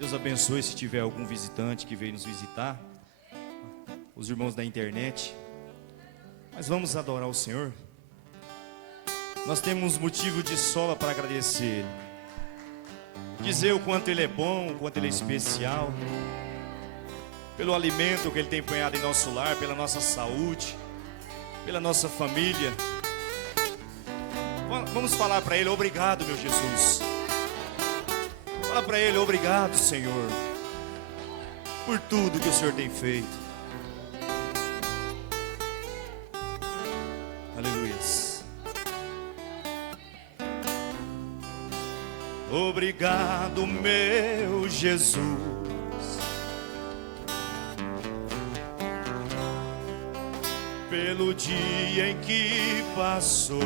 Deus abençoe se tiver algum visitante que veio nos visitar, os irmãos da internet. Mas vamos adorar o Senhor. Nós temos motivo de sobra para agradecer. Dizer o quanto Ele é bom, o quanto Ele é especial, pelo alimento que Ele tem empenhado em nosso lar, pela nossa saúde, pela nossa família. Vamos falar para Ele: obrigado, meu Jesus. Fala para Ele: obrigado, Senhor, por tudo que o Senhor tem feito. Aleluias. Obrigado, meu Jesus, pelo dia em que passou.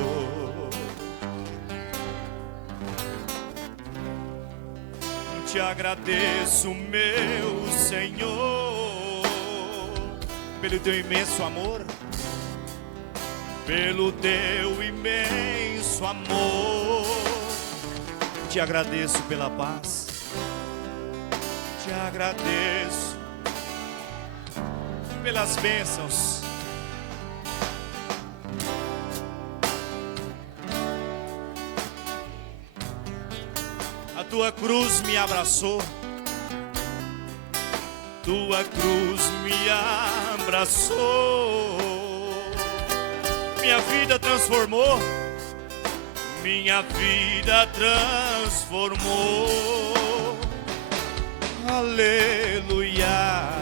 Te agradeço, meu Senhor, pelo teu imenso amor, pelo teu imenso amor. Te agradeço pela paz, te agradeço pelas bênçãos. A tua cruz me abraçou, tua cruz me abraçou. Minha vida transformou, minha vida transformou. Aleluia.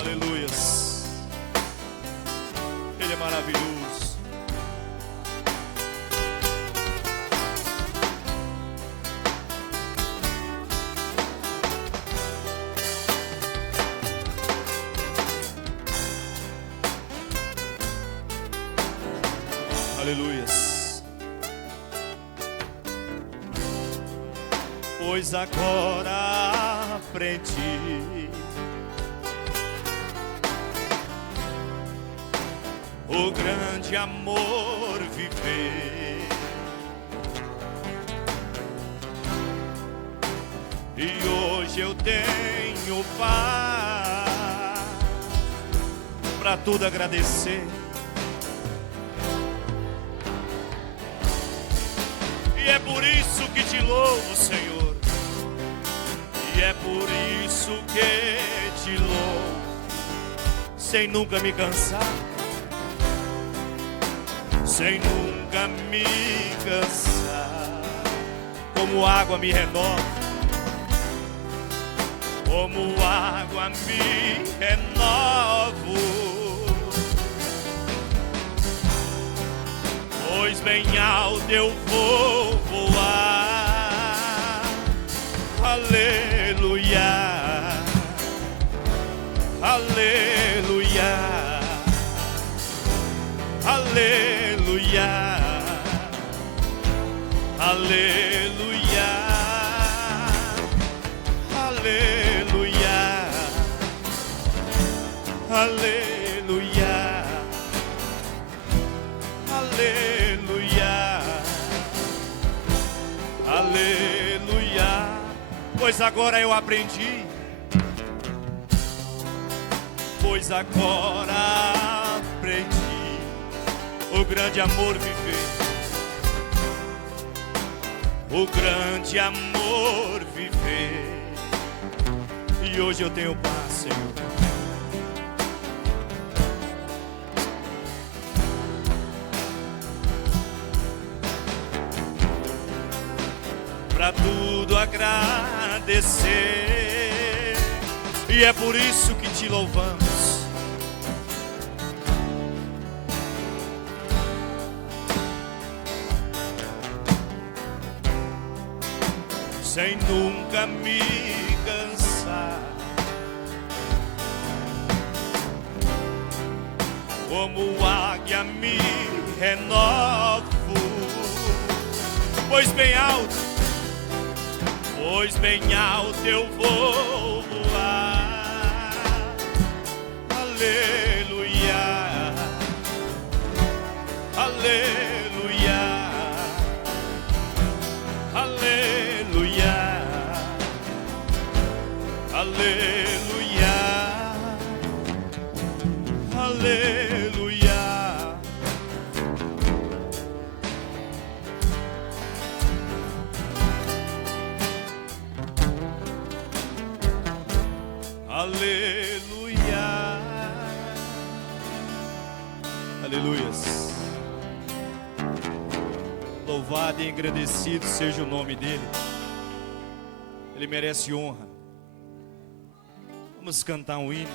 Aleluias. Ele é maravilhoso. Aleluias. Pois agora aprendi o grande amor viver, e hoje eu tenho paz pra tudo agradecer. E é por isso que te louvo, Senhor, e é por isso que te louvo, sem nunca me cansar, sem nunca me cansar. Como água me renova, como água me renovo. Pois bem alto eu vou voar. Aleluia, aleluia, aleluia, aleluia, aleluia, aleluia, aleluia, aleluia. Pois agora eu aprendi, pois agora aprendi o grande amor viver, o grande amor viver. E hoje eu tenho paz, Senhor. Pra tudo agradecer, e é por isso que te louvamos. Sem nunca me cansar, como águia me renovo. Pois bem alto eu vou voar. Aleluia, aleluia, aleluia, aleluia, aleluia. Aleluia, aleluias. Louvado e engrandecido seja o nome dele. Ele merece honra. Vamos cantar um hino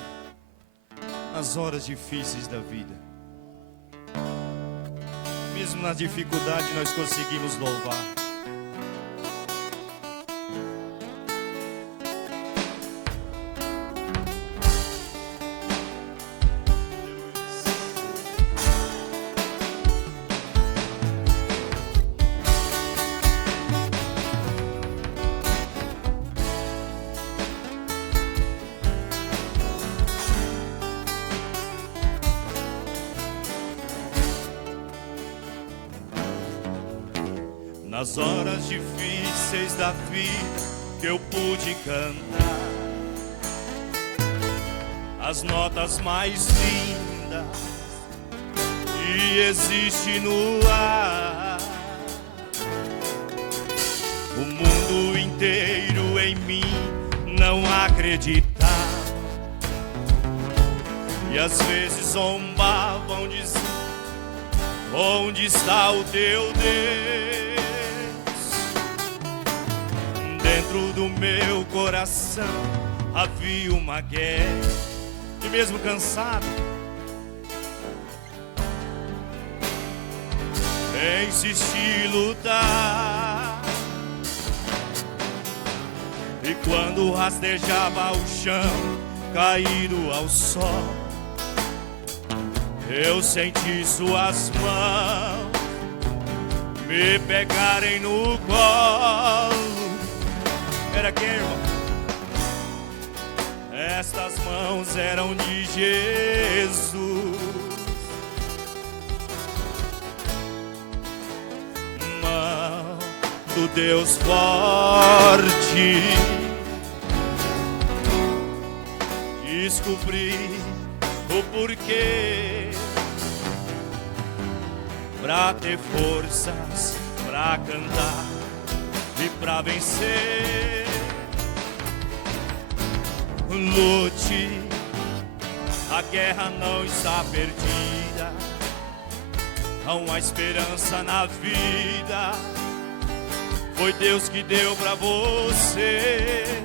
nas horas difíceis da vida. Mesmo na dificuldade nós conseguimos louvar. Nas horas difíceis da vida que eu pude cantar as notas mais lindas que existe no ar. O mundo inteiro em mim não acreditar, e às vezes zombavam dizendo: onde está o teu Deus? Dentro do meu coração havia uma guerra, e mesmo cansado, insisti em lutar. E quando rastejava o chão, caído ao sol, eu senti suas mãos me pegarem no colo. Era quem, irmão? Estas mãos eram de Jesus. Mão do Deus forte. Descobri o porquê, pra ter forças pra cantar e pra vencer. Lute, a guerra não está perdida, há uma esperança na vida. Foi Deus que deu pra você.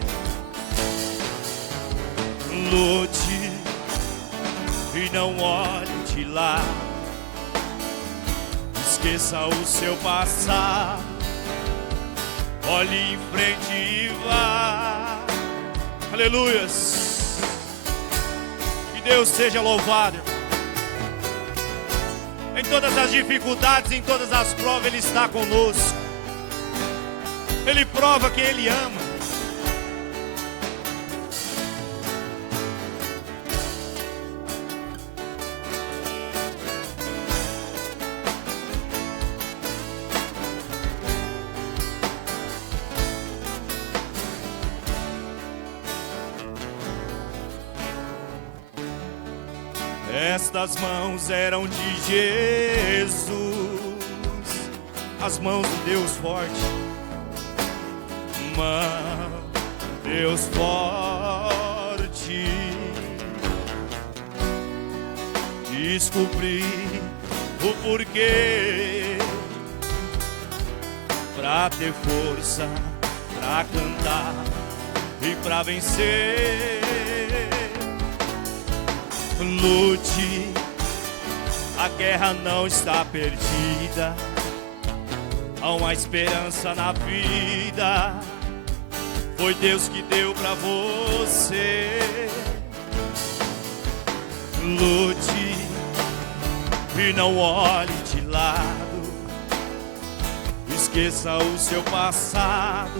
Lute e não olhe de lá, esqueça o seu passado, olhe em frente e vá. Aleluias. Que Deus seja louvado. Em todas as dificuldades, em todas as provas, Ele está conosco. Ele prova que Ele ama. Estas mãos eram de Jesus, as mãos do Deus forte. Mão, Deus forte. Descobri o porquê, pra ter força, pra cantar e pra vencer. Lute, a guerra não está perdida, há uma esperança na vida. Foi Deus que deu pra você. Lute e não olhe de lado, esqueça o seu passado,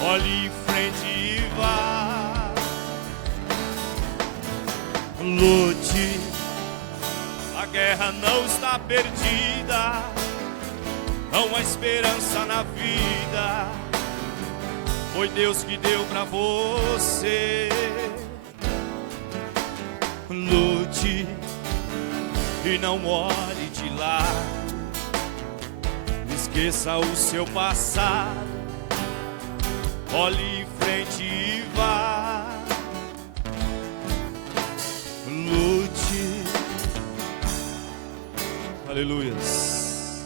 olhe em frente e vá. Lute, a guerra não está perdida, não há esperança na vida. Foi Deus que deu pra você. Lute e não olhe de lado, esqueça o seu passado, olhe em frente e vá. Lute. Aleluias.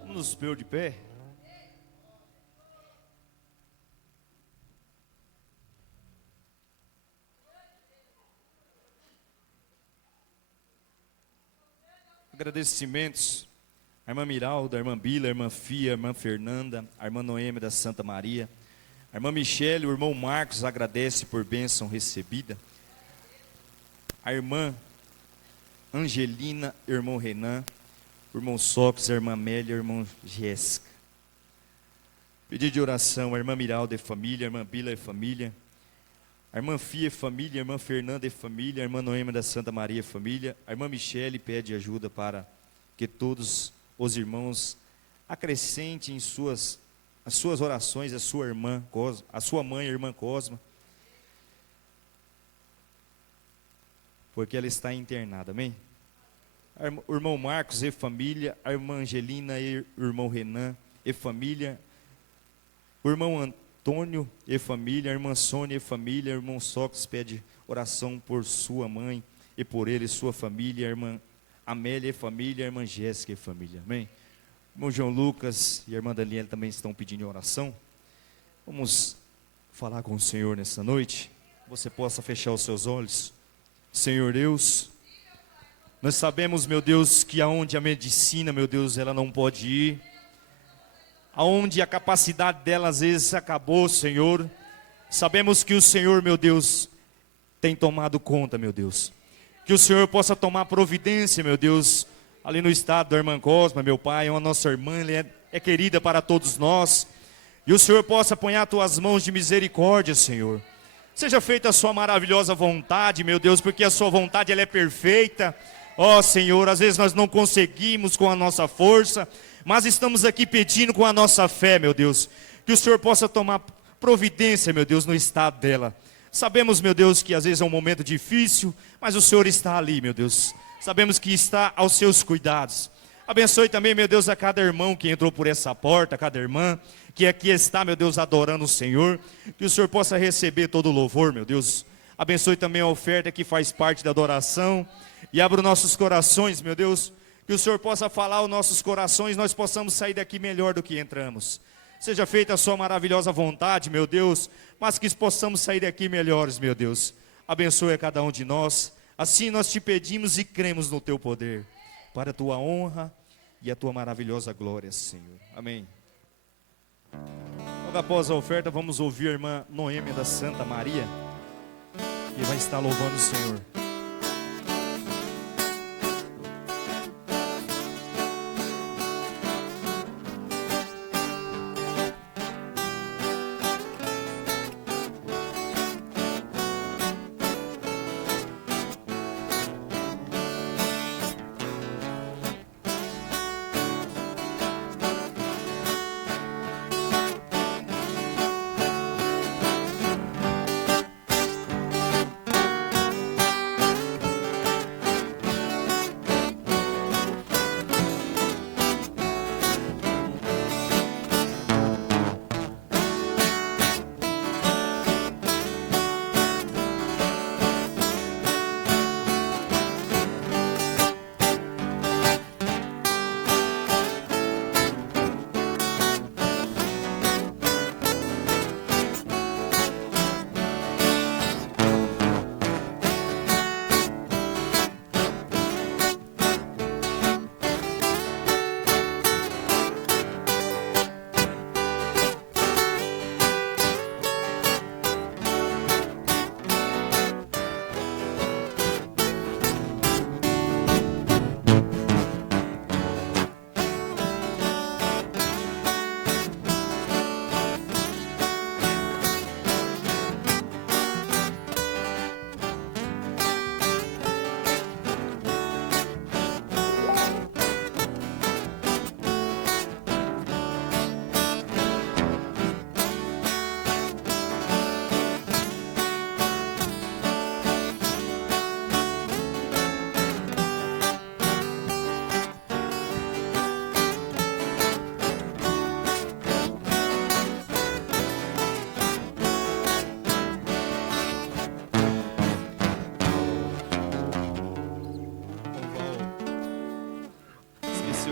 Vamos nos pôr de pé. Agradecimentos a irmã Miralda, a irmã Bila, a irmã Fia, a irmã Fernanda, a irmã Noêmia da Santa Maria, a irmã Michele, o irmão Marcos agradece por bênção recebida, a irmã Angelina, o irmão Renan, o irmão Sócrates, a irmã Amélia, o irmão Jéssica. Pedido de oração, a irmã Miralda e família, a irmã Bila e família, a irmã Fia e família, a irmã Fernanda e família, a irmã Noêmia da Santa Maria e família, a irmã Michele pede ajuda para que todos os irmãos acrescentem as suas orações, a sua irmã Cosma, a sua mãe, a irmã Cosma, porque ela está internada, amém? O irmão Marcos e família, a irmã Angelina e o irmão Renan e família, o irmão Antônio e família, a irmã Sônia e família, o irmão Sócrates pede oração por sua mãe e por ele, sua família, a irmã Amélia e família, a irmã Jéssica e família, amém? O irmão João Lucas e a irmã Daniela também estão pedindo oração. Vamos falar com o Senhor nessa noite. Você possa fechar os seus olhos. Senhor Deus, nós sabemos, meu Deus, que aonde a medicina, meu Deus, ela não pode ir, aonde a capacidade dela às vezes acabou, Senhor, sabemos que o Senhor, meu Deus, tem tomado conta, meu Deus, que o Senhor possa tomar providência, meu Deus, ali no estado da irmã Cosma, meu Pai, a nossa irmã, ela é querida para todos nós, e o Senhor possa apanhar as tuas mãos de misericórdia, Senhor. Seja feita a sua maravilhosa vontade, meu Deus, porque a sua vontade ela é perfeita. Ó Senhor, às vezes nós não conseguimos com a nossa força, mas estamos aqui pedindo com a nossa fé, meu Deus, que o Senhor possa tomar providência, meu Deus, no estado dela. Sabemos, meu Deus, que às vezes é um momento difícil, mas o Senhor está ali, meu Deus. Sabemos que está aos seus cuidados. Abençoe também, meu Deus, a cada irmão que entrou por essa porta, a cada irmã que aqui está, meu Deus, adorando o Senhor, que o Senhor possa receber todo o louvor, meu Deus. Abençoe também a oferta que faz parte da adoração, e abra os nossos corações, meu Deus, que o Senhor possa falar aos nossos corações, nós possamos sair daqui melhor do que entramos. Seja feita a sua maravilhosa vontade, meu Deus, mas que possamos sair daqui melhores, meu Deus. Abençoe a cada um de nós, assim nós te pedimos e cremos no teu poder, para a tua honra e a tua maravilhosa glória, Senhor. Amém. Logo após a oferta, vamos ouvir a irmã Noêmia da Santa Maria, que vai estar louvando o Senhor.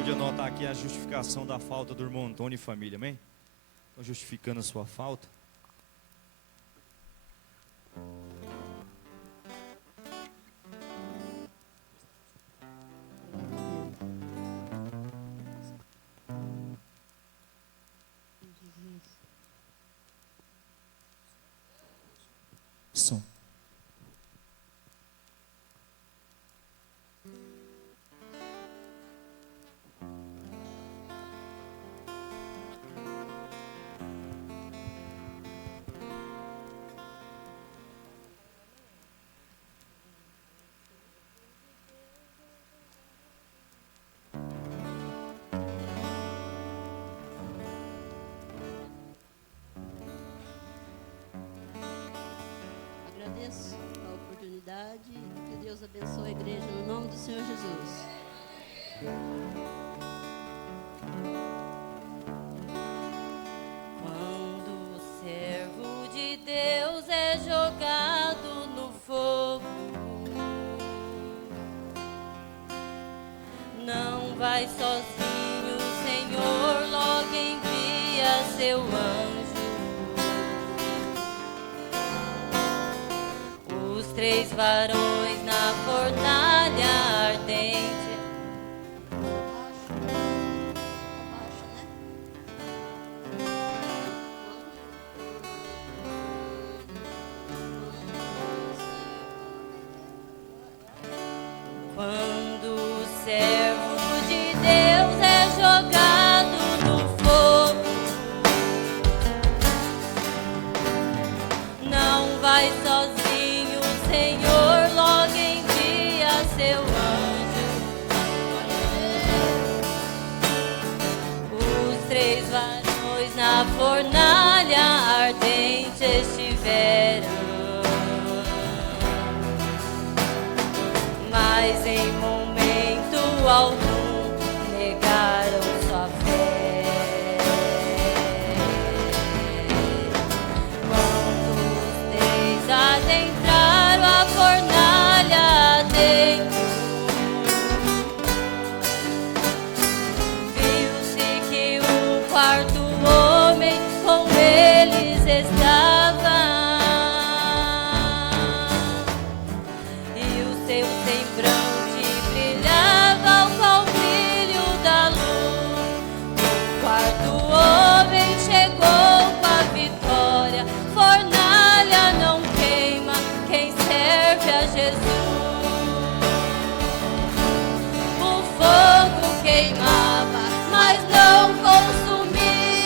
esqueceu de anotar aqui a justificação da falta do irmão Antônio e família, amém? Estão justificando a sua falta. Som. Agradeço a oportunidade e que Deus abençoe a igreja no nome do Senhor Jesus. Quando o servo de Deus é jogado no fogo, não vai sozinho, o Senhor logo envia seu anjo. Os 3 varões na fornalha ardente. Quando o servo de Deus é jogado no fogo, não vai sozinho, o Senhor logo envia seu anjo. Os 3 varões na fornalha ardente estiveram, mas em momento algum negaram sua fé. Quando os 3 adentraram a fornalha dentro, viu-se que o 4º homem com eles estava, e o seu semblante brilhava ao qual brilho da luz. O 4º homem chegou com a vitória. Fornalha não queima quem serve a Jesus. O fogo queimava, mas não consumia.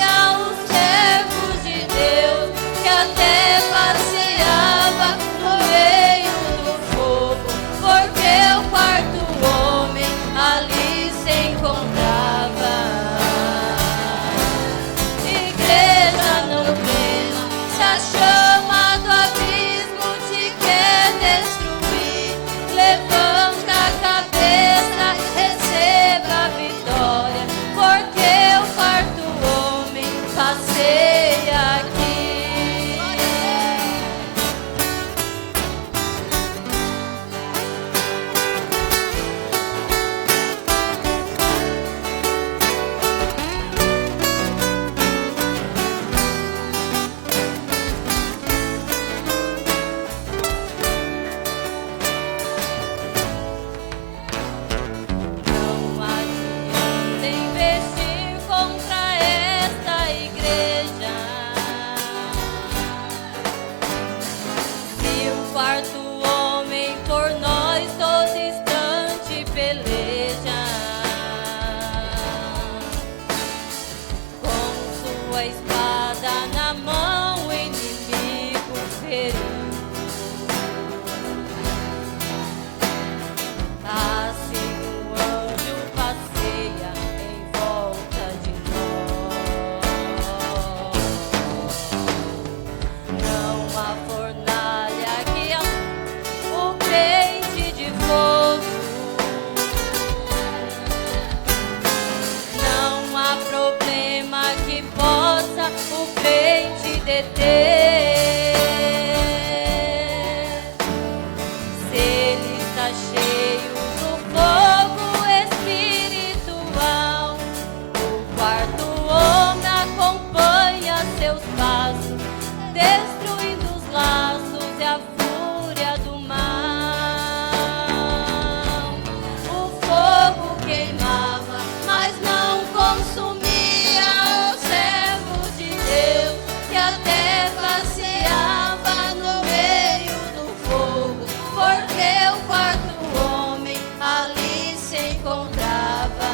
se encontrava.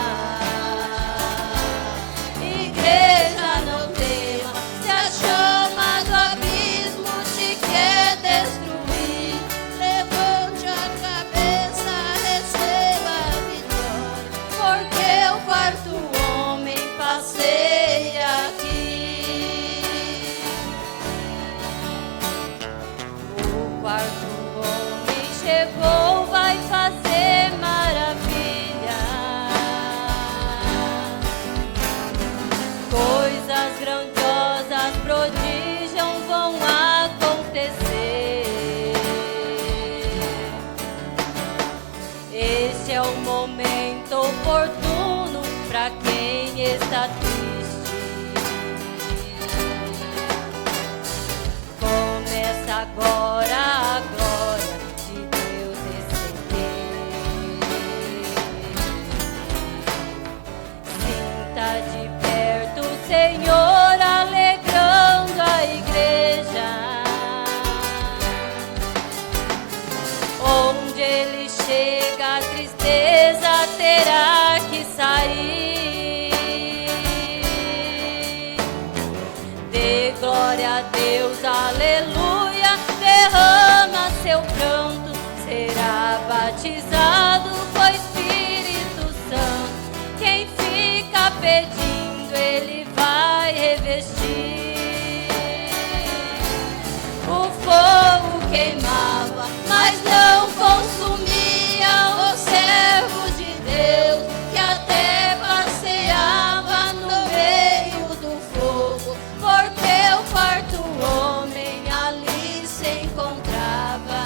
Igreja, não tema, se a chama do abismo te quer destruir, levante a cabeça, receba a vitória, porque o quarto homem passeia aqui. O quarto homem chegou, vai fazer maravilha. Coisas grandiosas, prodígios vão acontecer. Este é o momento oportuno para quem está triste. Começa agora a glória de Deus receber. Sinta de perto o Senhor alegrando a igreja. Onde Ele chega, a tristeza terá que sair. Dê glória a Deus, aleluia, derrama seu pranto, será batizado com o Espírito Santo. Quem fica pedindo, Ele vai revestir. O fogo queimava, mas não consumia os servos de Deus, que até passeava no meio do fogo, porque o quarto homem ali se encontrava.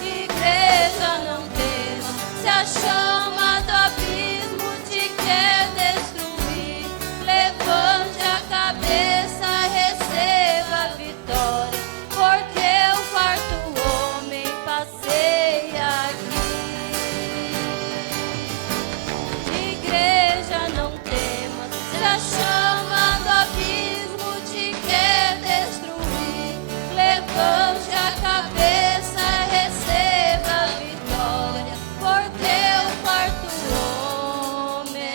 Igreja, não tema, se a chama do abismo te quer destruir, levante a cabeça, receba a vitória, porque o quarto homem passeia aqui. Igreja, não tema, se a chama do abismo te quer destruir, levante a cabeça, receba a vitória, porque o quarto homem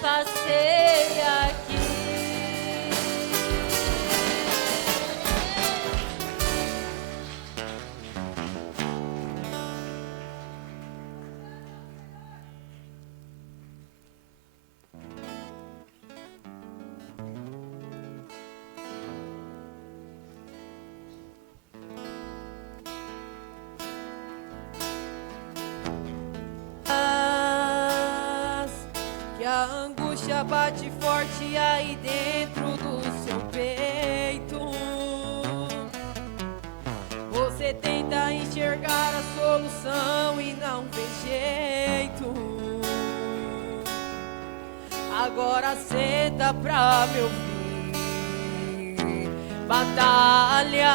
passeia aqui. Que a angústia bate forte aí dentro do seu peito. Você tenta enxergar a solução e não vê jeito. Agora senta pra me ouvir. Batalhas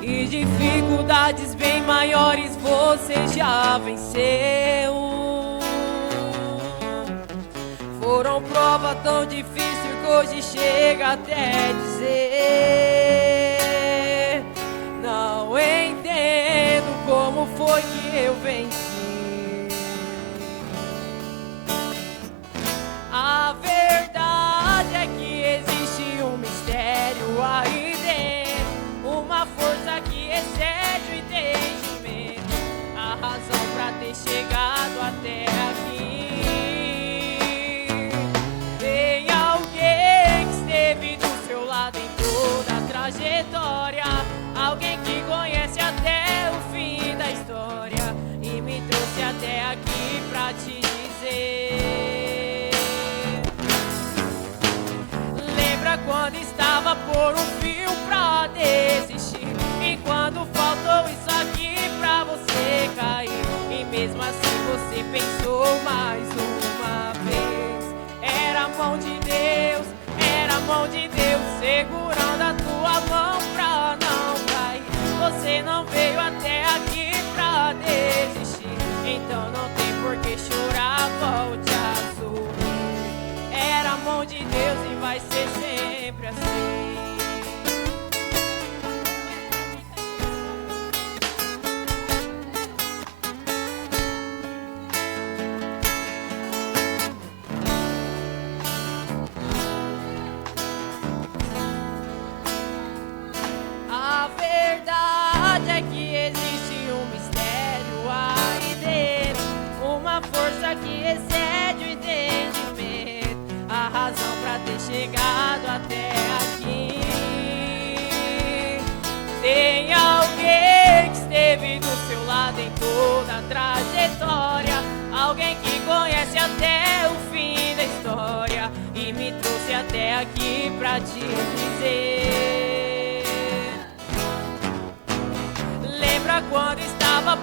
e dificuldades bem maiores você já venceu. Foram prova tão difícil que hoje chega até dizer: não entendo como foi que eu venci. A verdade é que existe um mistério aí dentro, uma força que excede o entendimento, a razão pra ter chegado até aqui. Tem alguém que esteve do seu lado em toda a trajetória, alguém que conhece até o fim da história e me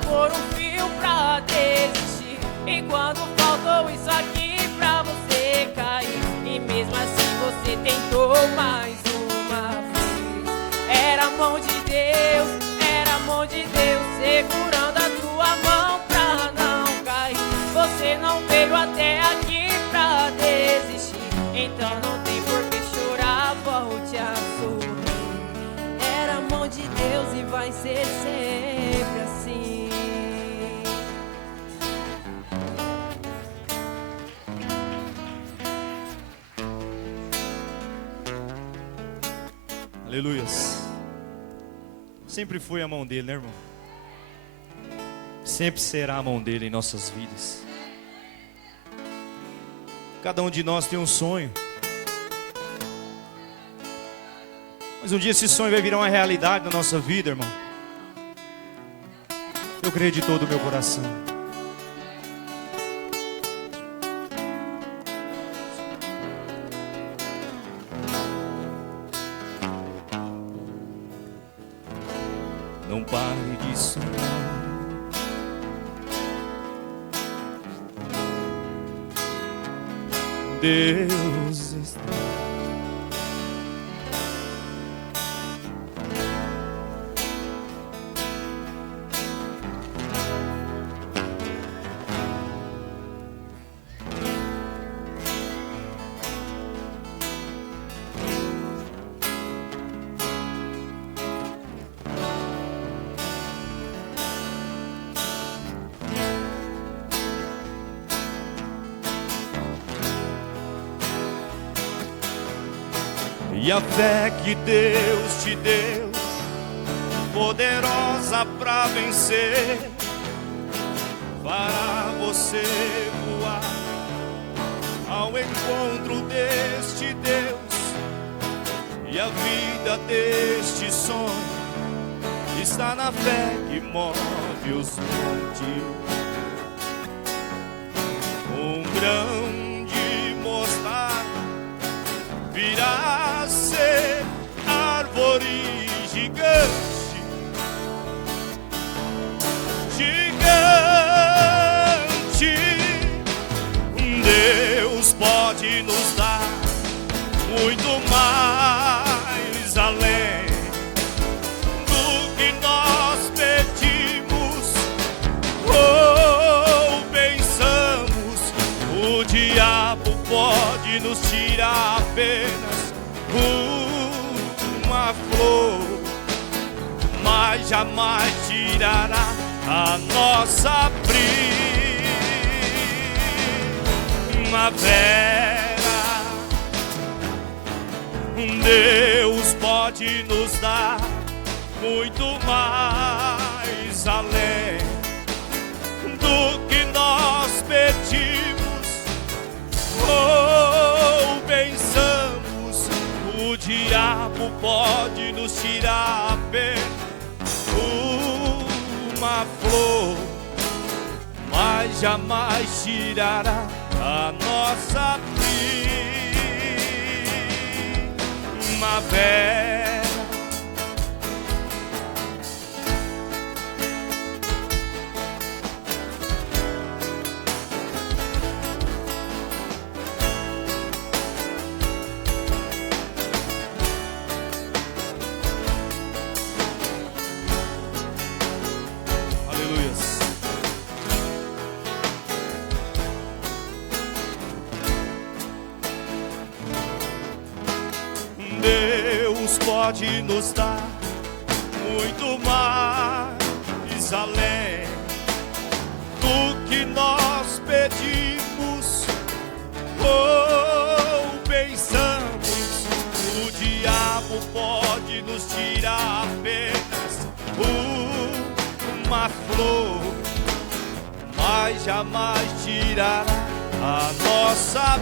for um fio pra desistir. E quando faltou isso aqui pra você cair, e mesmo assim você tentou mais uma vez. Era a mão de Deus, era a mão de Deus segurando a tua mão pra não cair. Você não veio até aqui pra desistir, então não tem por que chorar, volte a sorrir. Era a mão de Deus e vai ser sempre assim. Aleluias. Sempre foi a mão dele, né, irmão? Sempre será a mão dele em nossas vidas. Cada um de nós tem um sonho, mas um dia esse sonho vai virar uma realidade na nossa vida, irmão. Eu creio de todo o meu coração. Não pare de sonhar. Deus está. E a fé que Deus te deu, poderosa pra vencer, fará você voar ao encontro deste Deus. E a vida deste sonho está na fé que move os montes. Um grão de mostarda virá ser árvore gigante, gigante. Deus pode nos dar muito mais além do que nós pedimos ou pensamos. O diabo pode nos tirar apenas uma flor, mas jamais tirará a nossa primavera. Deus pode nos dar muito mais além do que nós pedimos ou pensamos. O diabo pode nos tirar apenas uma flor, mas jamais tirará a nossa primavera. Aleluias. Deus pode nos dar muito mais além do que nós pedimos ou pensamos. O diabo pode nos tirar apenas uma flor, mas jamais tirará a nossa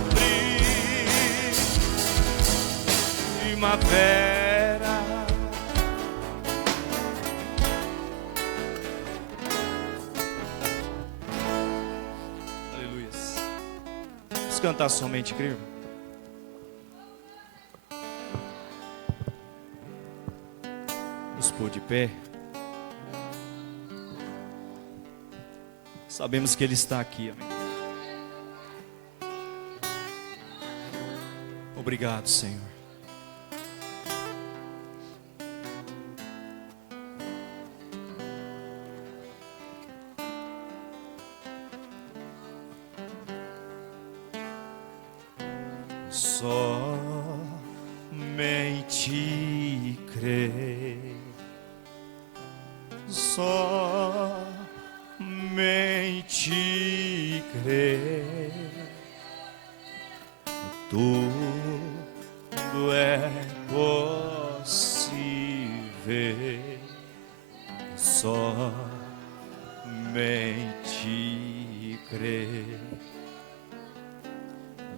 primavera. Aleluia. Vamos cantar somente, creio. Vamos pôr de pé. sabemos que Ele está aqui, amém. Obrigado, Senhor. Somente crer, somente crer, tudo é possível, somente crer,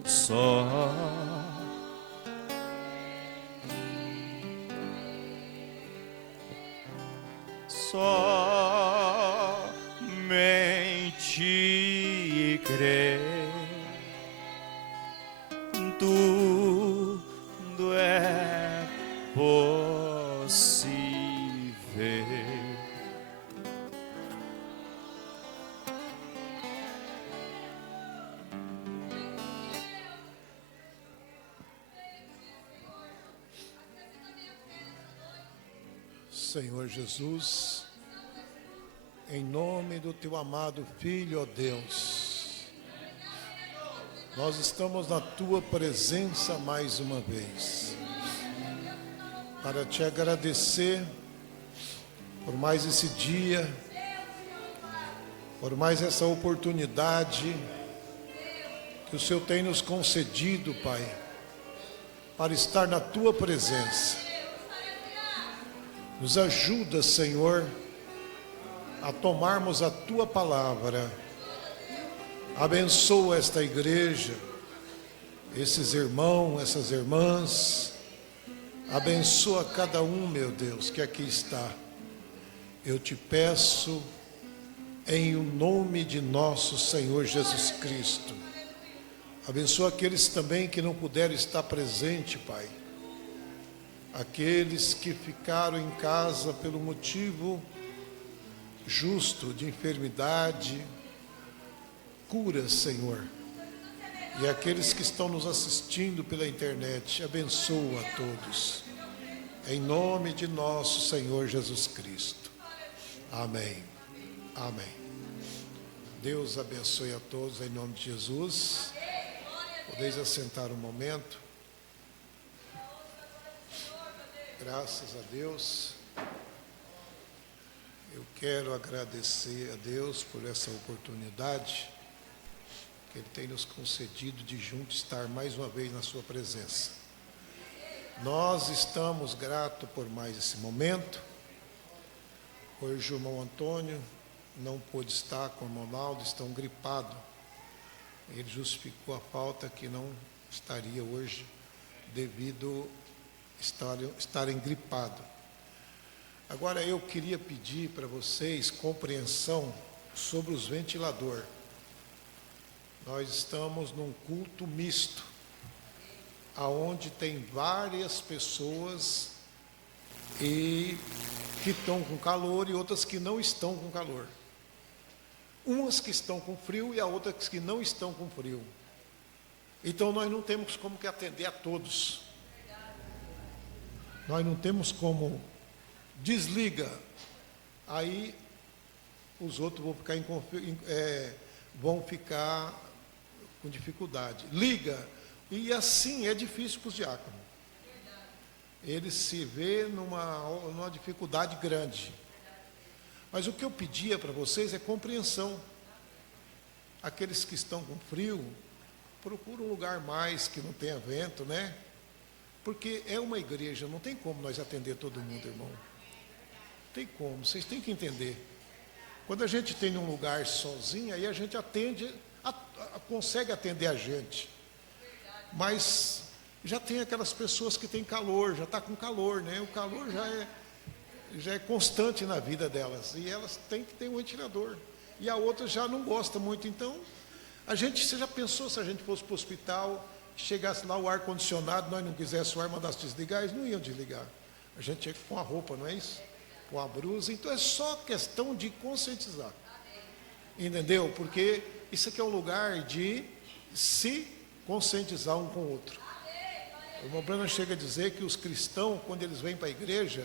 somente crer, tudo é possível. Senhor Jesus, em nome do Teu amado Filho, ó Deus, nós estamos na Tua presença mais uma vez, para Te agradecer por mais esse dia, por mais essa oportunidade que o Senhor tem nos concedido, Pai, para estar na Tua presença. Nos ajuda, Senhor, a tomarmos a Tua palavra. Abençoa esta igreja, esses irmãos, essas irmãs. Abençoa cada um, meu Deus, que aqui está. Eu te peço em o nome de nosso Senhor Jesus Cristo. Abençoa aqueles também que não puderam estar presente, Pai. Aqueles que ficaram em casa pelo motivo justo de enfermidade, cura, Senhor. E aqueles que estão nos assistindo pela internet, abençoa a todos. Em nome de nosso Senhor Jesus Cristo. Amém. Amém. Deus abençoe a todos em nome de Jesus. Podeis assentar um momento. Graças a Deus. Eu quero agradecer a Deus por essa oportunidade que Ele tem nos concedido de juntos estar mais uma vez na sua presença. Nós estamos gratos por mais esse momento. Hoje o irmão Antônio não pôde estar com o irmão Naldo, estão gripados. Ele justificou a falta que não estaria hoje devido estarem gripados. Agora eu queria pedir para vocês compreensão sobre os ventiladores. Nós estamos num culto misto, aonde tem várias pessoas e que estão com calor e outras que não estão com calor. Umas que estão com frio e outras que não estão com frio. Então nós não temos como que atender a todos. Nós não temos como desliga, aí os outros vão ficar com dificuldade. Liga, e assim é difícil para os diáconos. Eles se vê numa dificuldade grande. Mas o que eu pedia para vocês é compreensão. Aqueles que estão com frio, procura um lugar mais que não tenha vento, né? Porque é uma igreja, não tem como nós atender todo mundo, irmão. Não tem como, vocês têm que entender. Quando a gente tem um lugar sozinho, aí a gente consegue atender a gente. Mas já tem aquelas pessoas que têm calor, já está com calor, né? O calor já é constante na vida delas. E elas têm que ter um ventilador. E a outra já não gosta muito. Então, você já pensou se a gente fosse para o hospital, chegasse lá o ar-condicionado, nós não quiséssemos o ar, mandasse desligar, eles não iam desligar. A gente tinha que com a roupa, não é isso? Com a blusa. Então é só questão de conscientizar. Entendeu? Porque isso aqui é um lugar de se conscientizar um com o outro. O irmão Branham chega a dizer que os cristãos, quando eles vêm para a igreja,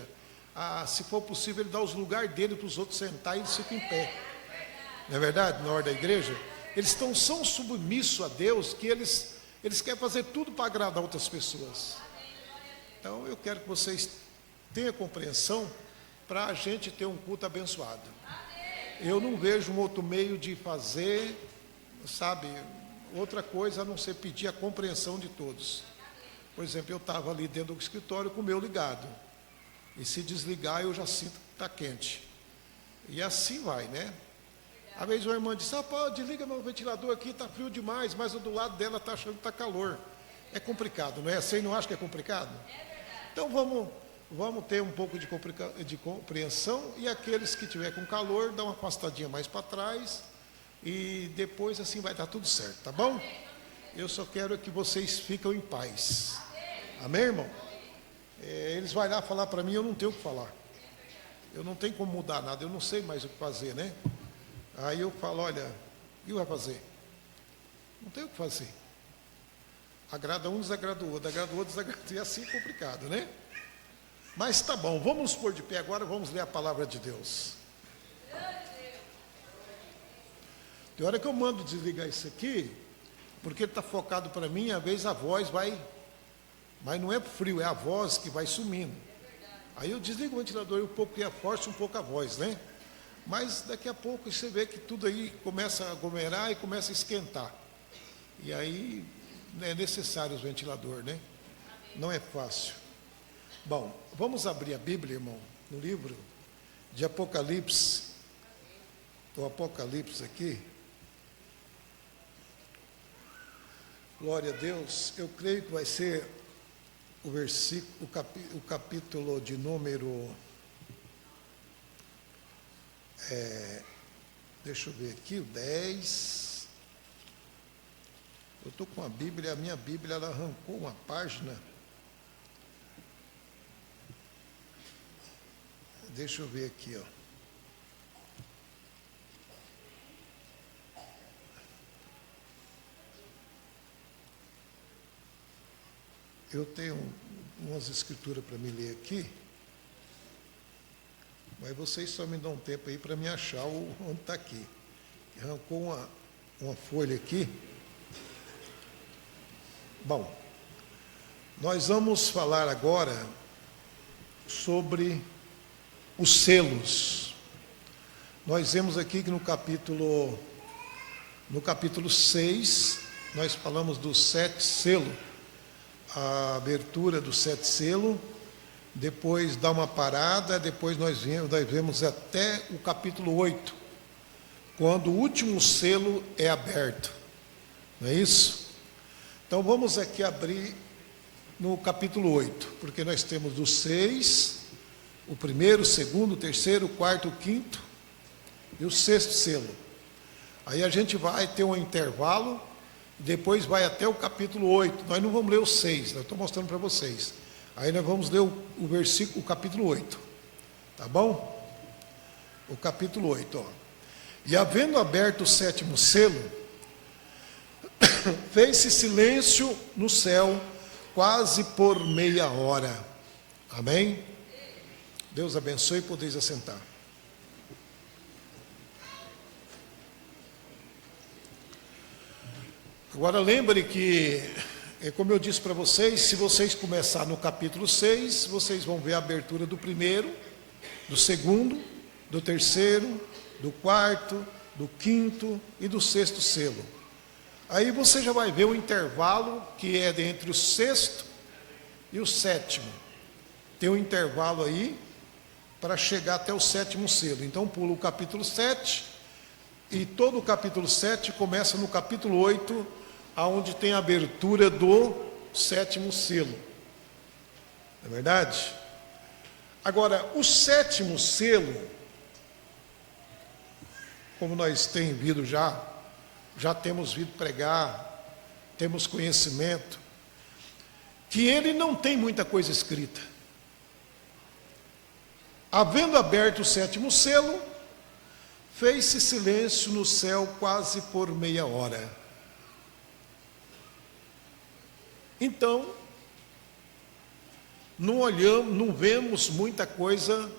se for possível, ele dá os lugares dele para os outros sentar e eles ficam em pé. Não é verdade? Na hora da igreja, eles são submissos a Deus, que eles querem fazer tudo para agradar outras pessoas. Então, eu quero que vocês tenham compreensão para a gente ter um culto abençoado. Eu não vejo um outro meio de fazer, sabe, outra coisa a não ser pedir a compreensão de todos. Por exemplo, eu estava ali dentro do escritório com o meu ligado. E se desligar, eu já sinto que está quente. E assim vai, né? Às vezes uma irmã diz, desliga meu ventilador aqui, está frio demais, mas o do lado dela está achando que está calor. É complicado, não é? Você não acha que é complicado? Então vamos ter um pouco de compreensão, e aqueles que tiver com calor, dá uma afastadinha mais para trás, e depois assim vai dar tudo certo, tá bom? Eu só quero que vocês fiquem em paz. Amém, irmão? Eles vão lá falar para mim, eu não tenho o que falar. Eu não tenho como mudar nada, eu não sei mais o que fazer, né? Aí eu falo, olha, o que vai fazer? Não tem o que fazer. Agrada um, desagrada o outro, agrada o outro, desagrada o outro, e assim é complicado, né? Mas tá bom, vamos nos pôr de pé agora, vamos ler a palavra de Deus. Tem hora que eu mando desligar isso aqui, porque ele está focado para mim, às vezes a voz vai, mas não é frio, é a voz que vai sumindo. Aí eu desligo o ventilador e um pouco força um pouco a voz, né? Mas daqui a pouco você vê que tudo aí começa a aglomerar e começa a esquentar. E aí é necessário o ventilador, né? Não é fácil. Bom, vamos abrir a Bíblia, irmão, no livro de Apocalipse. O Apocalipse aqui. Glória a Deus. Eu creio que vai ser o versículo, o capítulo de número... deixa eu ver aqui, o 10. Eu estou com a Bíblia, a minha Bíblia, ela arrancou uma página. Deixa eu ver aqui, ó. Eu tenho umas escrituras para me ler aqui, mas vocês só me dão um tempo aí para me achar onde está aqui. Arrancou uma folha aqui. Bom, nós vamos falar agora sobre os selos. Nós vemos aqui que no capítulo 6, nós falamos dos 7 selos, a abertura dos 7 selos, depois dá uma parada, depois nós vemos até o capítulo 8, quando o último selo é aberto, não é isso? Então vamos aqui abrir no capítulo 8, porque nós temos dos 6, o primeiro, o segundo, o terceiro, o quarto, o quinto e o 6º selo. Aí a gente vai ter um intervalo, depois vai até o capítulo 8, nós não vamos ler o 6, eu estou mostrando para vocês. Aí nós vamos ler o versículo, o capítulo 8, tá bom? O capítulo 8, ó. E havendo aberto o 7º selo, fez-se silêncio no céu, quase por meia hora. Amém? Deus abençoe e podeis assentar. Agora lembre que, como eu disse para vocês, se vocês começar no capítulo 6, vocês vão ver a abertura do primeiro, do segundo, do terceiro, do quarto, do quinto e do 6º selo. Aí você já vai ver o intervalo que é entre o 6º e o 7º. Tem um intervalo aí para chegar até o 7º selo. Então pula o capítulo 7 e todo o capítulo 7 começa no capítulo 8, aonde tem a abertura do 7º selo. Não é verdade? Agora, o 7º selo, como nós temos vindo já temos vindo pregar, temos conhecimento, que ele não tem muita coisa escrita. Havendo aberto o 7º selo, fez-se silêncio no céu quase por meia hora. Então, não vemos muita coisa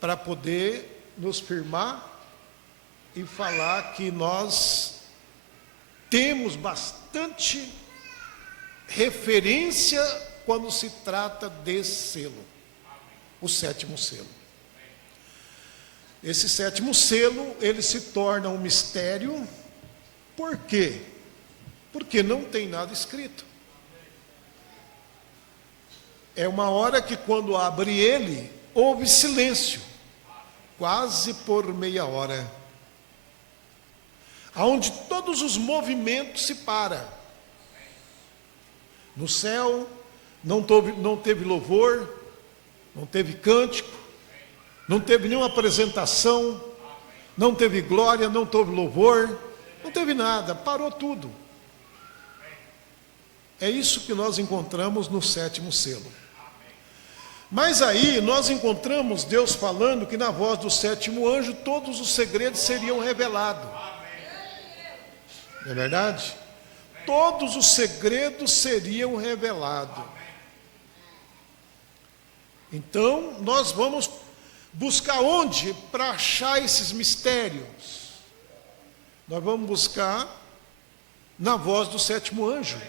para poder nos firmar e falar que nós temos bastante referência quando se trata desse selo, o sétimo selo. Esse sétimo selo, ele se torna um mistério. Por quê? Porque não tem nada escrito. É uma hora que quando abre ele, houve silêncio, quase por meia hora, aonde todos os movimentos se param. No céu não teve louvor, não teve cântico, não teve nenhuma apresentação, não teve glória, não teve louvor, não teve nada, parou tudo. É isso que nós encontramos no sétimo selo. Mas aí nós encontramos Deus falando que na voz do sétimo anjo todos os segredos seriam revelados. Não é verdade? Todos os segredos seriam revelados. Então, nós vamos buscar onde para achar esses mistérios? Nós vamos buscar na voz do sétimo anjo,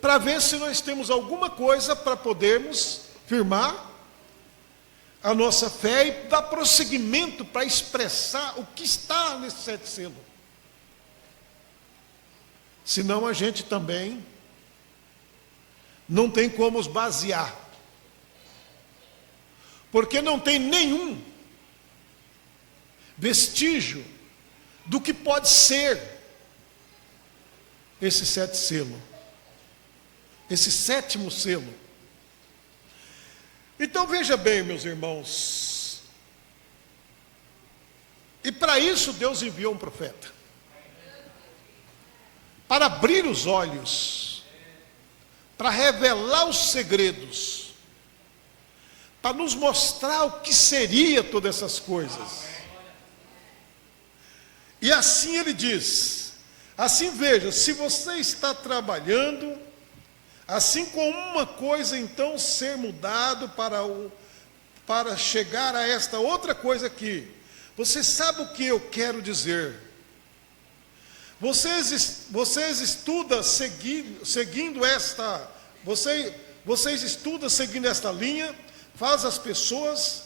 para ver se nós temos alguma coisa para podermos firmar a nossa fé e dar prosseguimento para expressar o que está nesse sete selo. Senão a gente também não tem como os basear, porque não tem nenhum vestígio do que pode ser esse sete selo, esse sétimo selo. Então veja bem, meus irmãos, e para isso Deus enviou um profeta, para abrir os olhos, para revelar os segredos, para nos mostrar o que seria todas essas coisas. E assim ele diz, assim veja, se você está trabalhando, assim com uma coisa então ser mudado para chegar a esta outra coisa aqui, você sabe o que eu quero dizer? Vocês estudam seguindo esta, vocês estudam seguindo esta linha, faz as pessoas,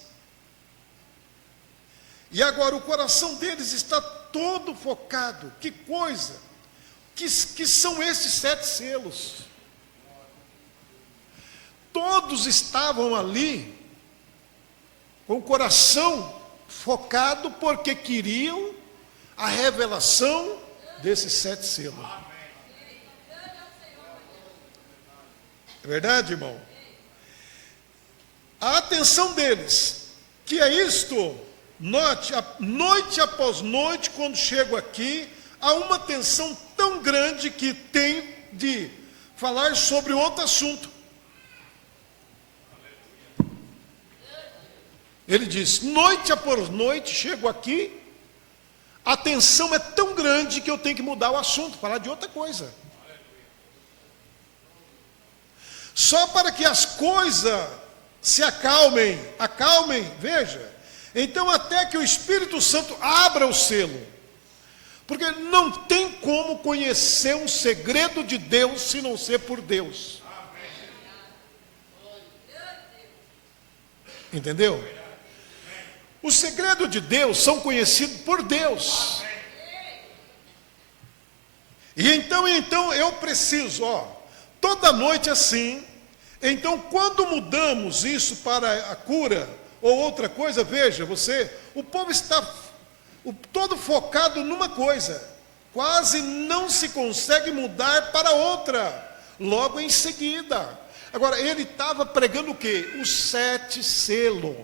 e agora o coração deles está todo focado. Que coisa, que são esses sete selos? Todos estavam ali com o coração focado porque queriam a revelação desses sete selos. É verdade, irmão? A atenção deles, que é isto, note, noite após noite, quando chego aqui, há uma atenção tão grande que tem de falar sobre outro assunto. Ele diz, noite após noite, chego aqui, a atenção é tão grande que eu tenho que mudar o assunto, falar de outra coisa. Só para que as coisas se acalmem, veja. Então até que o Espírito Santo abra o selo. Porque não tem como conhecer um segredo de Deus se não ser por Deus. Entendeu? Os segredos de Deus são conhecidos por Deus. E então eu preciso, toda noite assim. Então quando mudamos isso para a cura ou outra coisa, veja, o povo está todo focado numa coisa, quase não se consegue mudar para outra, logo em seguida. Agora, ele estava pregando o quê? Os sete selos.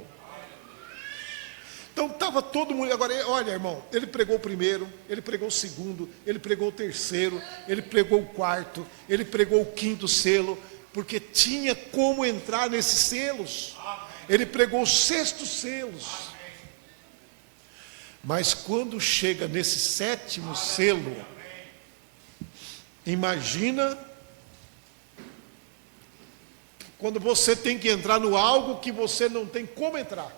Então estava todo mundo, agora olha, irmão, ele pregou o primeiro, ele pregou o segundo, ele pregou o terceiro, ele pregou o quarto, ele pregou o quinto selo, porque tinha como entrar nesses selos. Ele pregou os sextos selos. Mas quando chega nesse 7º selo, imagina quando você tem que entrar no algo que você não tem como entrar.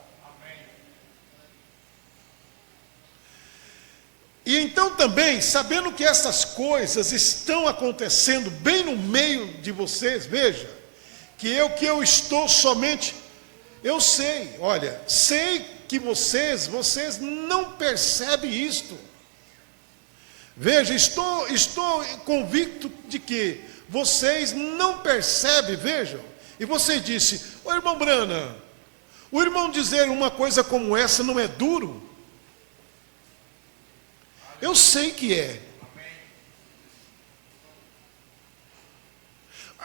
E então também, sabendo que essas coisas estão acontecendo bem no meio de vocês, veja, que eu estou somente, eu sei, olha, sei que vocês não percebem isto. Veja, estou convicto de que vocês não percebem, vejam. E você disse, ô irmão Brana, o irmão dizer uma coisa como essa não é duro? Eu sei que é.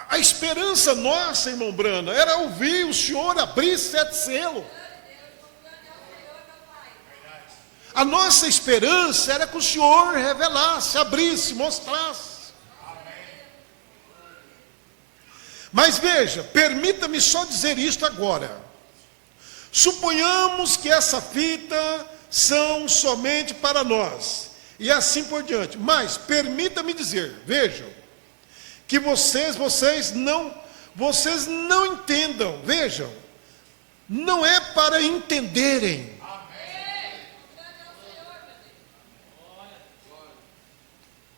A esperança nossa, irmão Brana, era ouvir o Senhor abrir 7 selos. A nossa esperança era que o Senhor revelasse, abrisse, mostrasse. Mas veja, permita-me só dizer isto agora. Suponhamos que essa fita são somente para nós, e assim por diante. Mas permita-me dizer, vejam, que vocês não entendam, vejam, não é para entenderem.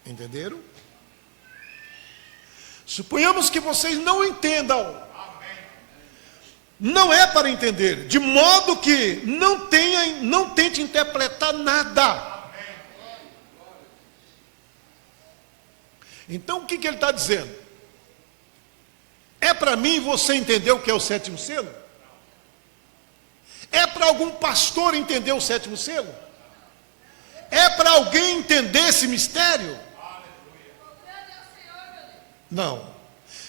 Entenderam? Suponhamos que vocês não entendam. Não é para entender, de modo que não tente interpretar nada. Então o que ele está dizendo? É para mim você entender o que é o 7º selo? É para algum pastor entender o 7º selo? É para alguém entender esse mistério? Não.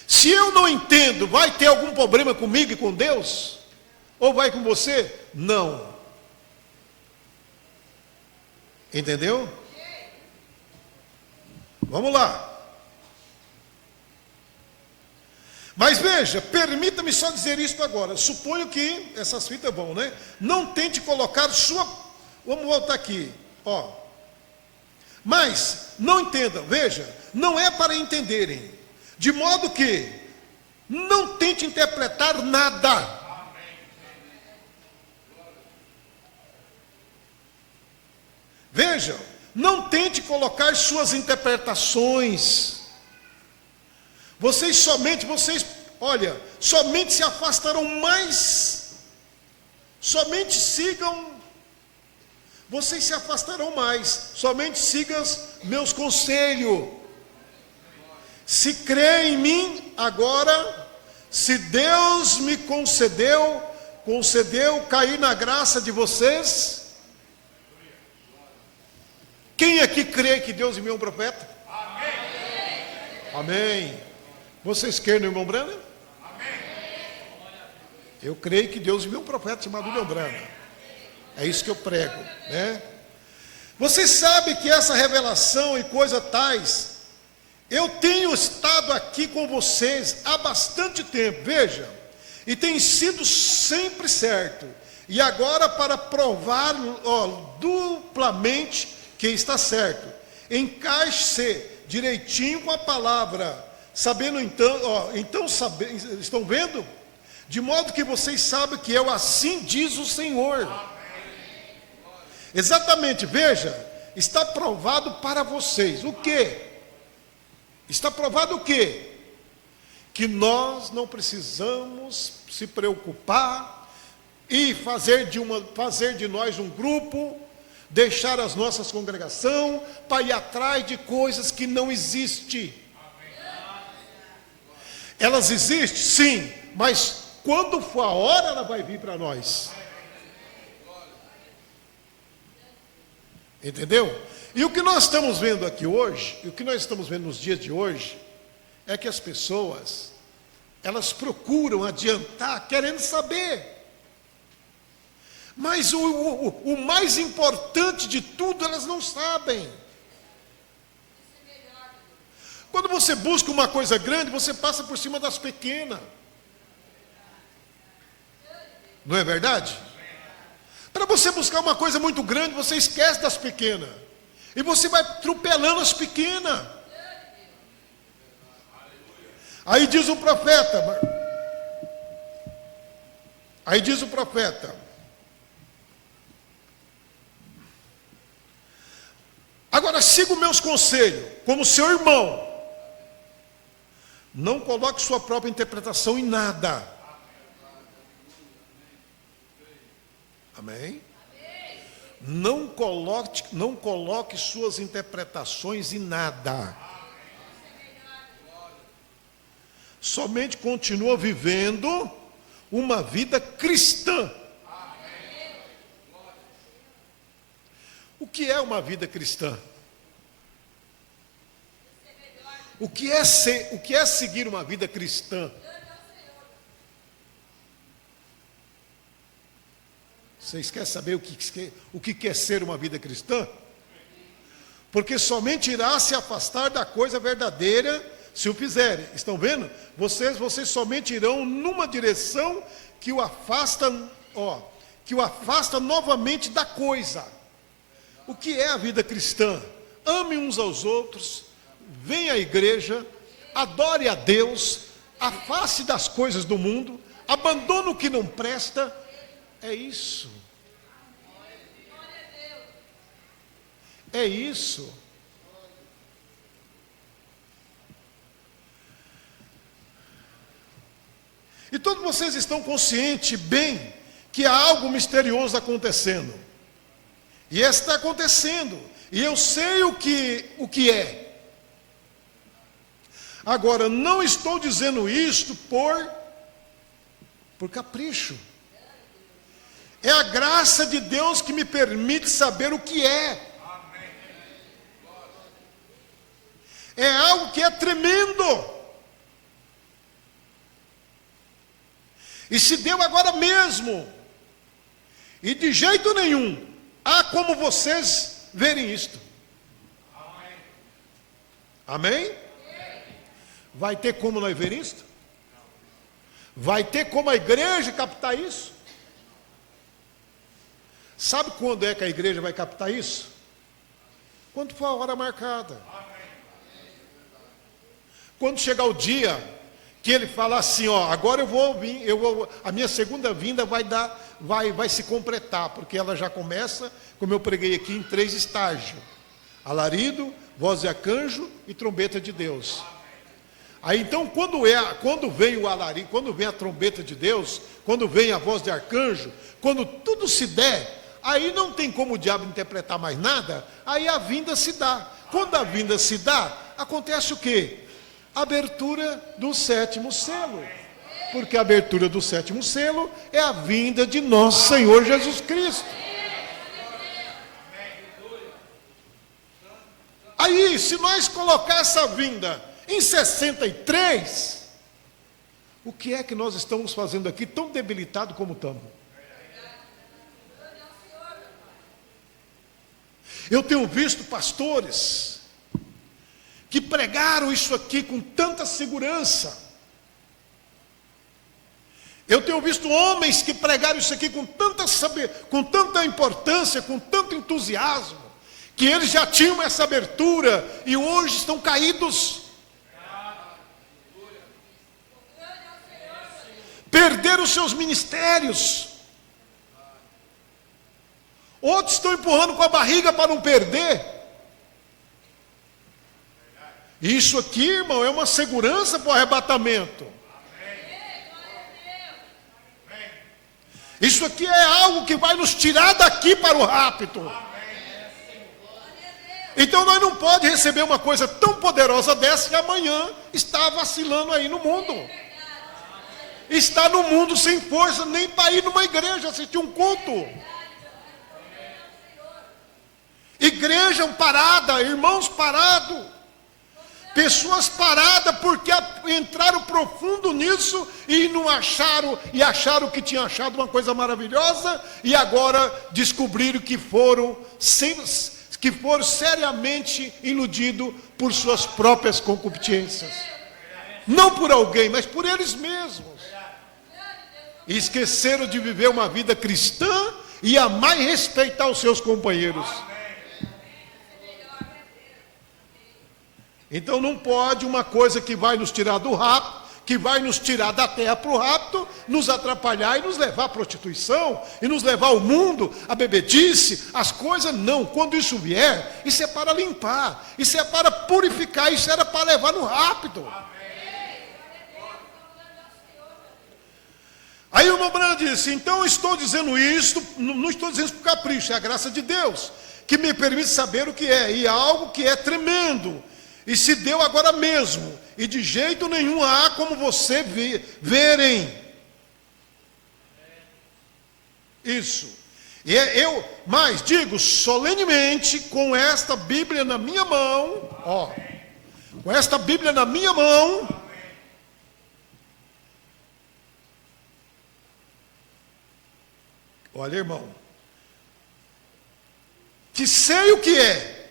Se eu não entendo, vai ter algum problema comigo e com Deus? Ou vai com você? Não. Entendeu? Vamos lá. Mas veja, permita-me só dizer isto agora. Suponho que essas fitas vão, né? Não tente colocar sua... Vamos voltar aqui, ó. Mas, não entendam, veja, não é para entenderem. De modo que não tente interpretar nada. Vejam, não tente colocar suas interpretações. Vocês, olha, somente se afastarão mais. Somente sigam. Vocês se afastarão mais. Somente sigam meus conselhos. Se crê em mim, agora, se Deus me concedeu cair na graça de vocês. Quem aqui crê que Deus enviou um profeta? Amém. Amém. Vocês creem no irmão Brana? Amém. Eu creio que Deus enviou um profeta chamado irmão Brana. É isso que eu prego, né? Vocês sabem que essa revelação e coisas tais, eu tenho estado aqui com vocês há bastante tempo, veja, e tem sido sempre certo. E agora, para provar duplamente que está certo, encaixe-se direitinho com a palavra, sabendo estão vendo? De modo que vocês sabem que eu assim diz o Senhor. Exatamente, veja, está provado para vocês. O quê? Está provado o quê? Que nós não precisamos se preocupar e fazer de nós um grupo, deixar as nossas congregações para ir atrás de coisas que não existem. Elas existem, sim, mas quando for a hora, ela vai vir para nós. Entendeu? E o que nós estamos vendo aqui hoje, e o que nós estamos vendo nos dias de hoje, é que as pessoas, elas procuram adiantar, querendo saber. Mas o mais importante de tudo, elas não sabem. Quando você busca uma coisa grande, você passa por cima das pequenas. Não é verdade? Para você buscar uma coisa muito grande, você esquece das pequenas. E você vai atropelando as pequenas. Aí diz o profeta. Agora siga os meus conselhos, como seu irmão. Não coloque sua própria interpretação em nada. Amém? Não coloque suas interpretações em nada. Somente continua vivendo uma vida cristã. O que é uma vida cristã? O que é seguir uma vida cristã? Vocês querem saber o que quer ser uma vida cristã? Porque somente irá se afastar da coisa verdadeira se o fizerem. Estão vendo? Vocês somente irão numa direção que o afasta novamente da coisa. O que é a vida cristã? Ame uns aos outros, venha à igreja, adore a Deus, afaste das coisas do mundo, abandone o que não presta. É isso. É isso. E todos vocês estão conscientes bem que há algo misterioso acontecendo. E está acontecendo. E eu sei o que é. Agora, não estou dizendo isto por capricho. É a graça de Deus que me permite saber o que é. É algo que é tremendo. E se deu agora mesmo. E de jeito nenhum há como vocês verem isto. Amém? Vai ter como nós ver isto? Vai ter como a igreja captar isso? Sabe quando é que a igreja vai captar isso? Quando for a hora marcada. Quando chegar o dia que ele fala assim, agora eu vou vir, a minha segunda vinda vai se completar, porque ela já começa, como eu preguei aqui, em 3 estágios: alarido, voz de arcanjo e trombeta de Deus. Aí então, quando vem o alarido, quando vem a trombeta de Deus, quando vem a voz de arcanjo, quando tudo se der, aí não tem como o diabo interpretar mais nada, aí a vinda se dá. Quando a vinda se dá, acontece o quê? Abertura do 7º selo. Porque a abertura do 7º selo é a vinda de nosso Senhor Jesus Cristo. Aí, se nós colocar essa vinda em 63, o que é que nós estamos fazendo aqui tão debilitado como estamos? Eu tenho visto pastores que pregaram isso aqui com tanta segurança. Eu tenho visto homens que pregaram isso aqui com tanta importância, com tanto entusiasmo, que eles já tinham essa abertura e hoje estão caídos. Perderam os seus ministérios. Outros estão empurrando com a barriga para não perder. Isso aqui, irmão, é uma segurança para o arrebatamento. Isso aqui é algo que vai nos tirar daqui para o rapto. Então nós não podemos receber uma coisa tão poderosa dessa que amanhã está vacilando aí no mundo. Está no mundo sem força nem para ir numa igreja assistir um culto. Igreja parada, irmãos parados. Pessoas paradas porque entraram profundo nisso e não acharam, e acharam que tinham achado uma coisa maravilhosa, e agora descobriram que foram seriamente iludidos por suas próprias concupiscências. Não por alguém, mas por eles mesmos. E esqueceram de viver uma vida cristã e amar e respeitar os seus companheiros. Então não pode uma coisa que vai nos tirar do rapto, que vai nos tirar da terra para o rapto, nos atrapalhar e nos levar à prostituição, e nos levar ao mundo, à bebedice, as coisas, não. Quando isso vier, isso é para limpar, isso é para purificar, isso era para levar no rapto. Aí o irmão Branham disse, então eu estou dizendo isso, não estou dizendo isso por capricho, é a graça de Deus, que me permite saber o que é, e é algo que é tremendo, e se deu agora mesmo, e de jeito nenhum há como você verem. Isso. E eu, mas digo solenemente, com esta Bíblia na minha mão, ó, com esta Bíblia na minha mão, olha, irmão, que sei o que é,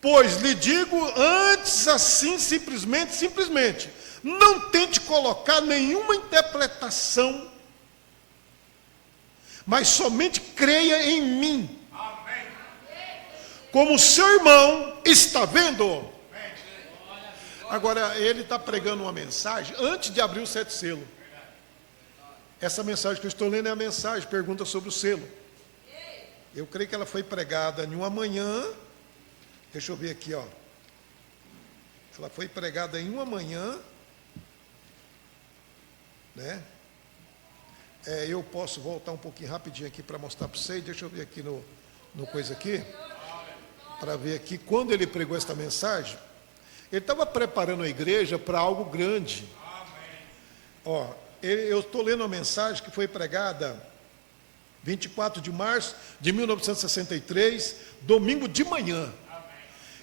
pois lhe digo antes assim, simplesmente, não tente colocar nenhuma interpretação, mas somente creia em mim. Como seu irmão está vendo. Agora, ele está pregando uma mensagem antes de abrir o 7 selo. Essa mensagem que eu estou lendo é a mensagem, pergunta sobre o selo. Eu creio que ela foi pregada em uma manhã. Deixa eu ver aqui, ó. Ela foi pregada em uma manhã, né? Eu posso voltar um pouquinho rapidinho aqui para mostrar para vocês. Deixa eu ver aqui no coisa aqui, para ver aqui quando ele pregou esta mensagem. Ele estava preparando a igreja para algo grande. Ó, eu estou lendo uma mensagem que foi pregada 24 de março de 1963, domingo de manhã.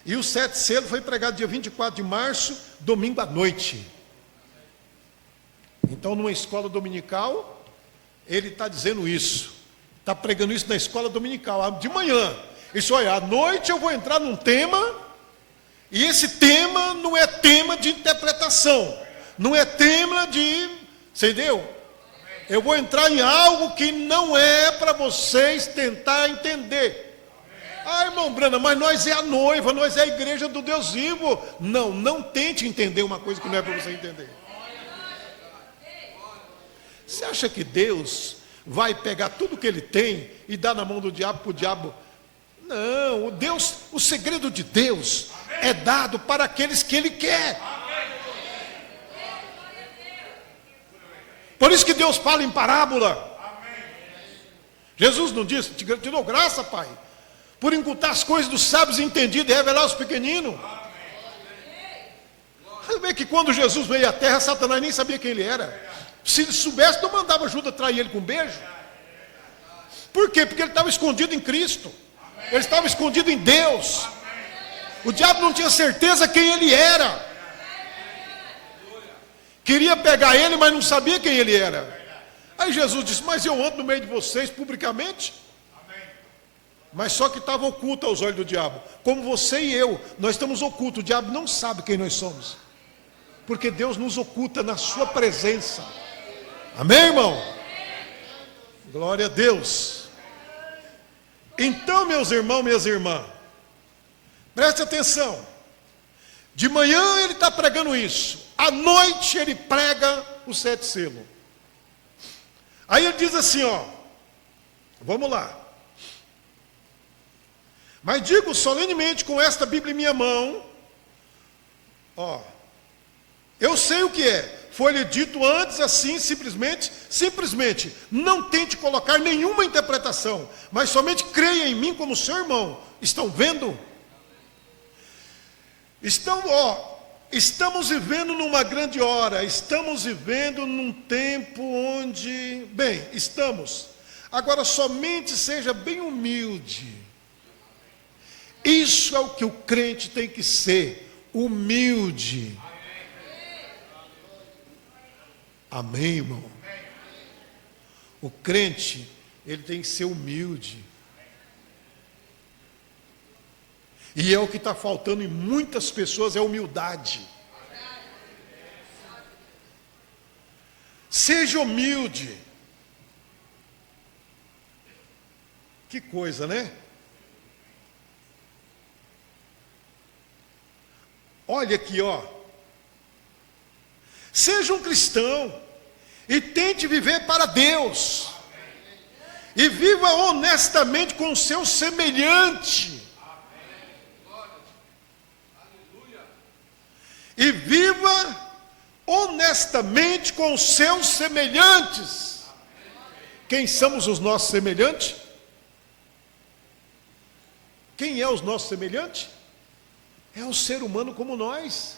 E o 7 selo foi pregado dia 24 de março, domingo à noite. Então, numa escola dominical, ele está dizendo isso. Está pregando isso na escola dominical, de manhã. Isso aí, à noite eu vou entrar num tema, e esse tema não é tema de interpretação. Não é tema de... Você entendeu? Eu vou entrar em algo que não é para vocês tentar entender. Ah, irmão Branham, mas nós é a noiva, nós é a igreja do Deus vivo. Não tente entender uma coisa que não é para você entender. Você acha que Deus vai pegar tudo que ele tem e dar na mão do diabo para o diabo? Não, o segredo de Deus é dado para aqueles que ele quer. Por isso que Deus fala em parábola. Jesus não disse, te dou graça, Pai, por incultar as coisas dos sábios e entendidos e revelar aos pequeninos. Você vê que quando Jesus veio à terra, Satanás nem sabia quem ele era. Se ele soubesse, não mandava Judas trair ele com um beijo. Por quê? Porque ele estava escondido em Cristo. Ele estava escondido em Deus. O diabo não tinha certeza quem ele era. Queria pegar ele, mas não sabia quem ele era. Aí Jesus disse, mas eu ando no meio de vocês publicamente. Mas só que estava oculto aos olhos do diabo. Como você e eu, nós estamos ocultos. O diabo não sabe quem nós somos. Porque Deus nos oculta na sua presença. Amém, irmão? Glória a Deus. Então, meus irmãos, minhas irmãs, preste atenção. De manhã ele está pregando isso. À noite ele prega o 7 selo. Aí ele diz assim, ó. Vamos lá. Mas digo solenemente com esta Bíblia em minha mão, ó, eu sei o que é. Foi-lhe dito antes assim, simplesmente, não tente colocar nenhuma interpretação, mas somente creia em mim como seu irmão. Estão vendo? Estamos vivendo numa grande hora, estamos vivendo num tempo onde, bem, estamos. Agora somente seja bem humilde. Isso é o que o crente tem que ser, humilde. Amém, irmão? O crente, ele tem que ser humilde. E é o que está faltando em muitas pessoas, é humildade. Seja humilde. Que coisa, né? Olha aqui, ó. Seja um cristão e tente viver para Deus. E viva honestamente com o seu semelhante. E viva honestamente com os seus semelhantes. Quem somos os nossos semelhantes? Quem é os nossos semelhantes? É o ser humano como nós.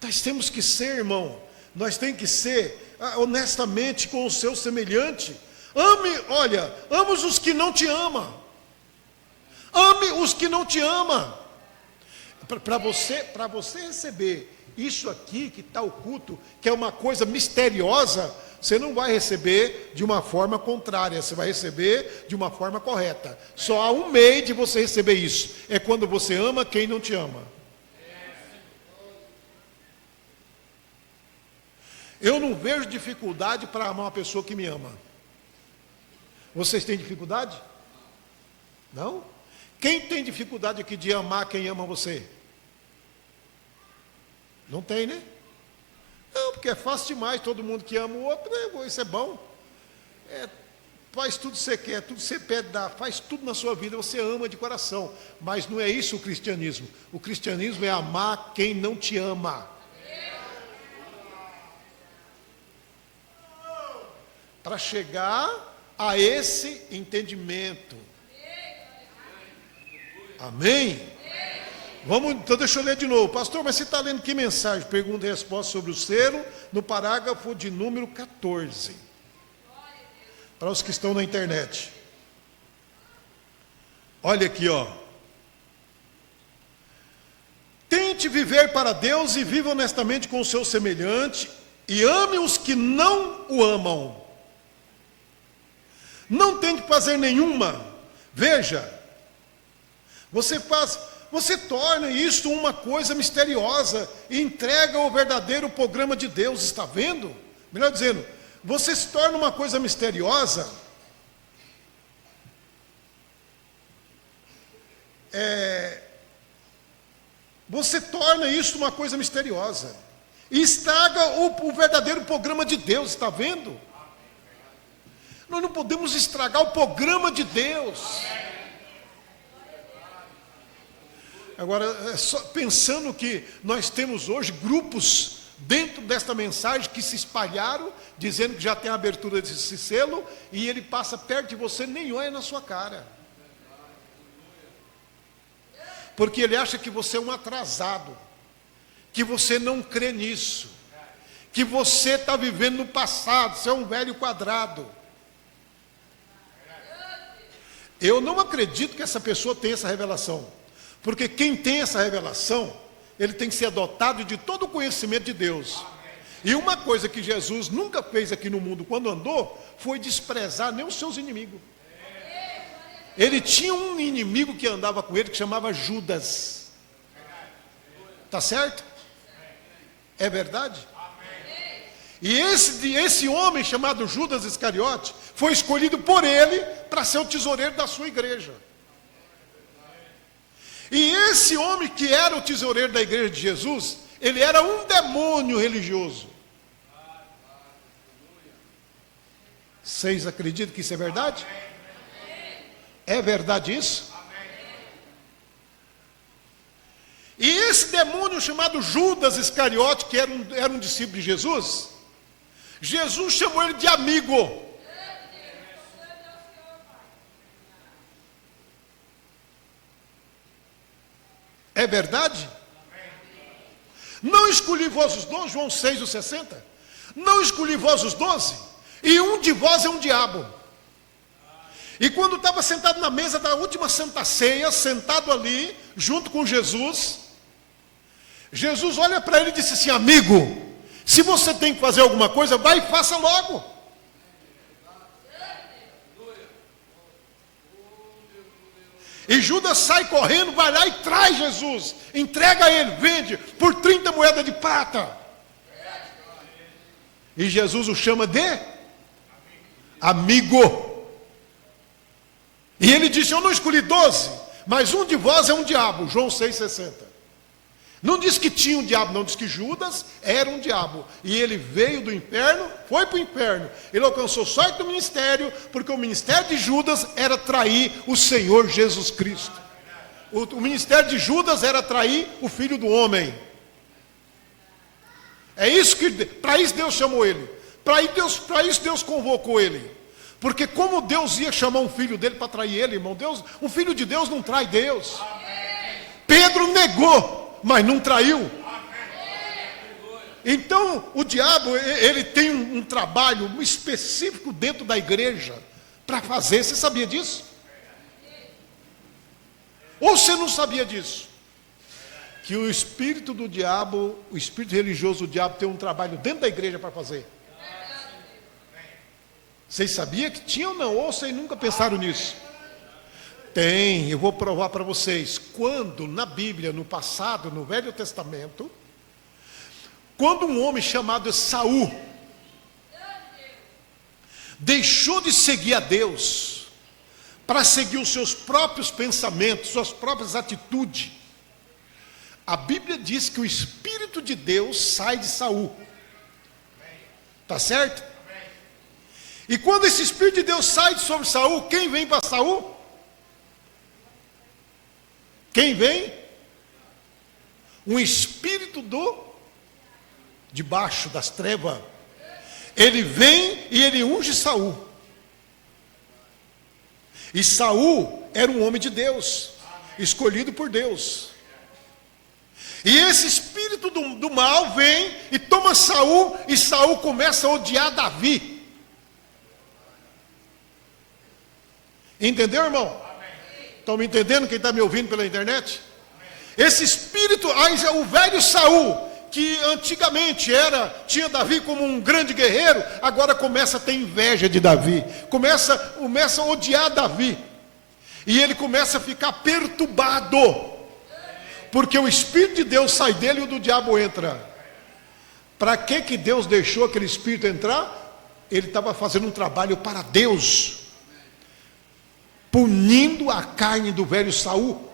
Nós temos que ser, irmão, nós temos que ser honestamente com o seu semelhante. Ame os que não te amam. Ame os que não te amam. Para você receber isso aqui que está oculto, que é uma coisa misteriosa, você não vai receber de uma forma contrária, você vai receber de uma forma correta. Só há um meio de você receber isso, é quando você ama quem não te ama. Eu não vejo dificuldade para amar uma pessoa que me ama. Vocês têm dificuldade? Não? Quem tem dificuldade aqui de amar quem ama você? Não tem, né? Não, porque é fácil demais, todo mundo que ama o outro, isso é bom. Faz tudo que você quer, tudo que você pede, faz tudo na sua vida, você ama de coração. Mas não é isso o cristianismo. O cristianismo é amar quem não te ama. Para chegar a esse entendimento. Amém? Vamos, então deixa eu ler de novo. Pastor, mas você está lendo que mensagem? Pergunta e resposta sobre o selo, no parágrafo de número 14. Para os que estão na internet. Olha aqui, ó. Tente viver para Deus e viva honestamente com o seu semelhante, e ame os que não o amam. Não tente fazer nenhuma. Veja, você torna isso uma coisa misteriosa e entrega o verdadeiro programa de Deus, está vendo? Melhor dizendo, você se torna uma coisa misteriosa. Você torna isso uma coisa misteriosa e estraga o verdadeiro programa de Deus, está vendo? Nós não podemos estragar o programa de Deus. Agora, só pensando que nós temos hoje grupos dentro desta mensagem que se espalharam, dizendo que já tem a abertura desse selo, e ele passa perto de você, nem olha na sua cara. Porque ele acha que você é um atrasado, que você não crê nisso, que você está vivendo no passado, você é um velho quadrado. Eu não acredito que essa pessoa tenha essa revelação. Porque quem tem essa revelação, ele tem que ser dotado de todo o conhecimento de Deus. E uma coisa que Jesus nunca fez aqui no mundo quando andou, foi desprezar nem os seus inimigos. Ele tinha um inimigo que andava com ele, que chamava Judas. Está certo? É verdade? E esse homem chamado Judas Iscariote, foi escolhido por ele para ser o tesoureiro da sua igreja. E esse homem que era o tesoureiro da igreja de Jesus, ele era um demônio religioso. Vocês acreditam que isso é verdade? É verdade isso? E esse demônio chamado Judas Iscariote, que era um discípulo de Jesus, Jesus chamou ele de amigo. É verdade? Não escolhi vós os 12, João 6:60. Não escolhi vós os 12, e um de vós é um diabo. E quando estava sentado na mesa da última Santa Ceia, sentado ali, junto com Jesus, Jesus olha para ele e disse assim: amigo, se você tem que fazer alguma coisa, vai e faça logo. E Judas sai correndo, vai lá e traz Jesus, entrega a ele, vende por 30 moedas de prata. E Jesus o chama de amigo. E ele disse: eu não escolhi 12, mas um de vós é um diabo. João 6,60. Não diz que tinha um diabo, não, diz que Judas era um diabo. E ele veio do inferno, foi para o inferno. Ele alcançou sorte do ministério, porque o ministério de Judas era trair o Senhor Jesus Cristo. O ministério de Judas era trair o Filho do Homem. É isso que, para isso Deus chamou ele. Para isso Deus convocou ele. Porque como Deus ia chamar um filho dele para trair ele, irmão? Um filho de Deus não trai Deus. Pedro negou, mas não traiu. Então, o diabo, ele tem um trabalho específico dentro da igreja para fazer. Você sabia disso? Ou você não sabia disso? Que o espírito do diabo, o espírito religioso do diabo tem um trabalho dentro da igreja para fazer. Vocês sabiam que tinha ou não? Ou vocês nunca pensaram nisso? Tem, eu vou provar para vocês. Quando na Bíblia, no passado, no Velho Testamento, quando um homem chamado Saul deixou de seguir a Deus para seguir os seus próprios pensamentos, suas próprias atitudes, a Bíblia diz que o Espírito de Deus sai de Saul. Tá certo? E quando esse Espírito de Deus sai sobre Saul, quem vem para Saul? Quem vem? Um espírito debaixo das trevas. Ele vem e ele unge Saul. E Saul era um homem de Deus, escolhido por Deus. E esse espírito do mal vem e toma Saul, e Saul começa a odiar Davi. Entendeu, irmão? Estão me entendendo, quem está me ouvindo pela internet? Esse espírito, o velho Saul, que antigamente tinha Davi como um grande guerreiro, agora começa a ter inveja de Davi, começa a odiar Davi, e ele começa a ficar perturbado, porque o Espírito de Deus sai dele e o do diabo entra. Para que Deus deixou aquele espírito entrar? Ele estava fazendo um trabalho para Deus, punindo a carne do velho Saul.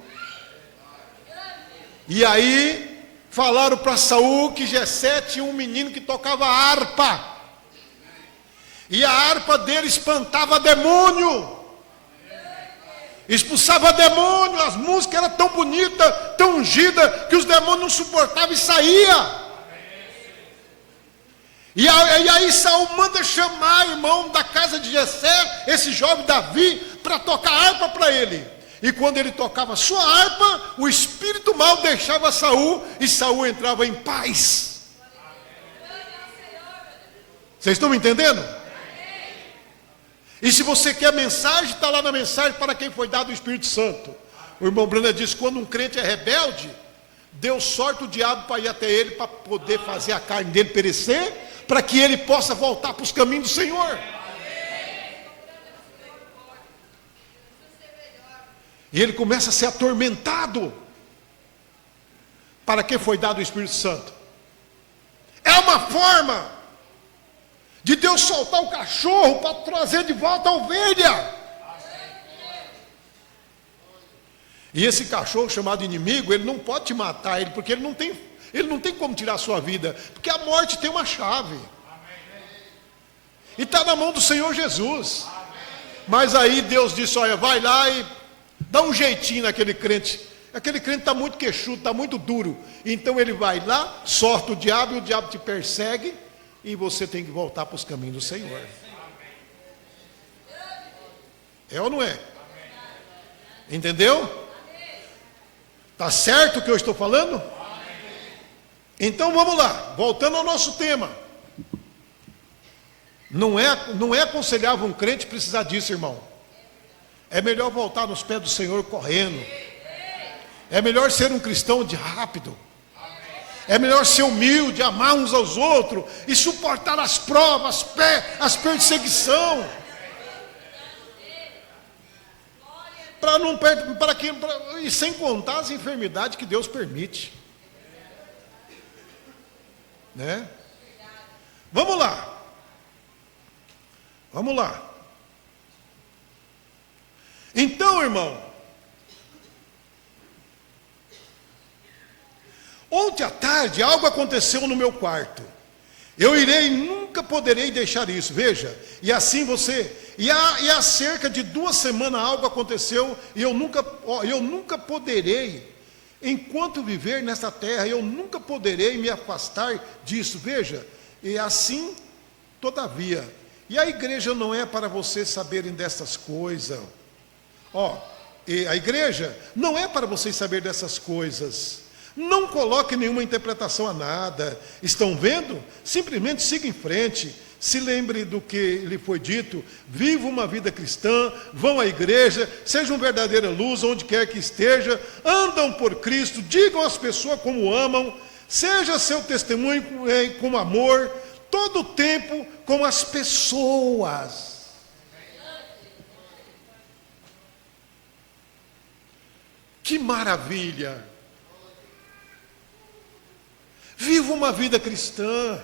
E aí falaram para Saul que Jessé tinha um menino que tocava harpa, e a harpa dele espantava demônio, expulsava demônio. As músicas eram tão bonitas, tão ungidas, que os demônios não suportavam e saía. E aí Saul manda chamar, irmão, da casa de Jessé, esse jovem Davi, para tocar harpa para ele. E quando ele tocava sua harpa, o espírito mal deixava Saul, e Saul entrava em paz. Vocês estão me entendendo? E se você quer mensagem, está lá na mensagem para quem foi dado o Espírito Santo. O irmão Brana diz: quando um crente é rebelde, Deus sorte o diabo para ir até ele, para poder fazer a carne dele perecer, para que ele possa voltar para os caminhos do Senhor. E ele começa a ser atormentado. Para que foi dado o Espírito Santo? É uma forma de Deus soltar o cachorro para trazer de volta a ovelha. E esse cachorro chamado inimigo, ele não pode te matar, porque ele não tem como tirar a sua vida, porque a morte tem uma chave. E está na mão do Senhor Jesus. Mas aí Deus disse: olha, vai lá e dá um jeitinho naquele crente. Aquele crente está muito queixudo, está muito duro. Então ele vai lá, sorta o diabo, e o diabo te persegue, e você tem que voltar para os caminhos do Senhor. É ou não é? Entendeu? Está certo o que eu estou falando? Então vamos lá, voltando ao nosso tema. Não é aconselhável um crente precisar disso, irmão. É melhor voltar nos pés do Senhor correndo. É melhor ser um cristão de rápido. É melhor ser humilde, amar uns aos outros e suportar as provas, as perseguições. E sem contar as enfermidades que Deus permite. Né? Vamos lá. Então, irmão, ontem à tarde algo aconteceu no meu quarto. Eu nunca poderei deixar isso, veja. E assim e há cerca de 2 semanas algo aconteceu e eu nunca poderei, enquanto viver nessa terra, eu nunca poderei me afastar disso, veja. E assim, todavia, e a igreja não é para vocês saberem dessas coisas, e a igreja não é para vocês saberem dessas coisas. Não coloque nenhuma interpretação a nada. Estão vendo? Simplesmente siga em frente. Se lembre do que lhe foi dito. Viva uma vida cristã. Vão à igreja. Sejam verdadeira luz onde quer que esteja. Andam por Cristo. Digam às pessoas como amam. Seja seu testemunho com amor. Todo o tempo com as pessoas. Que maravilha! Viva uma vida cristã.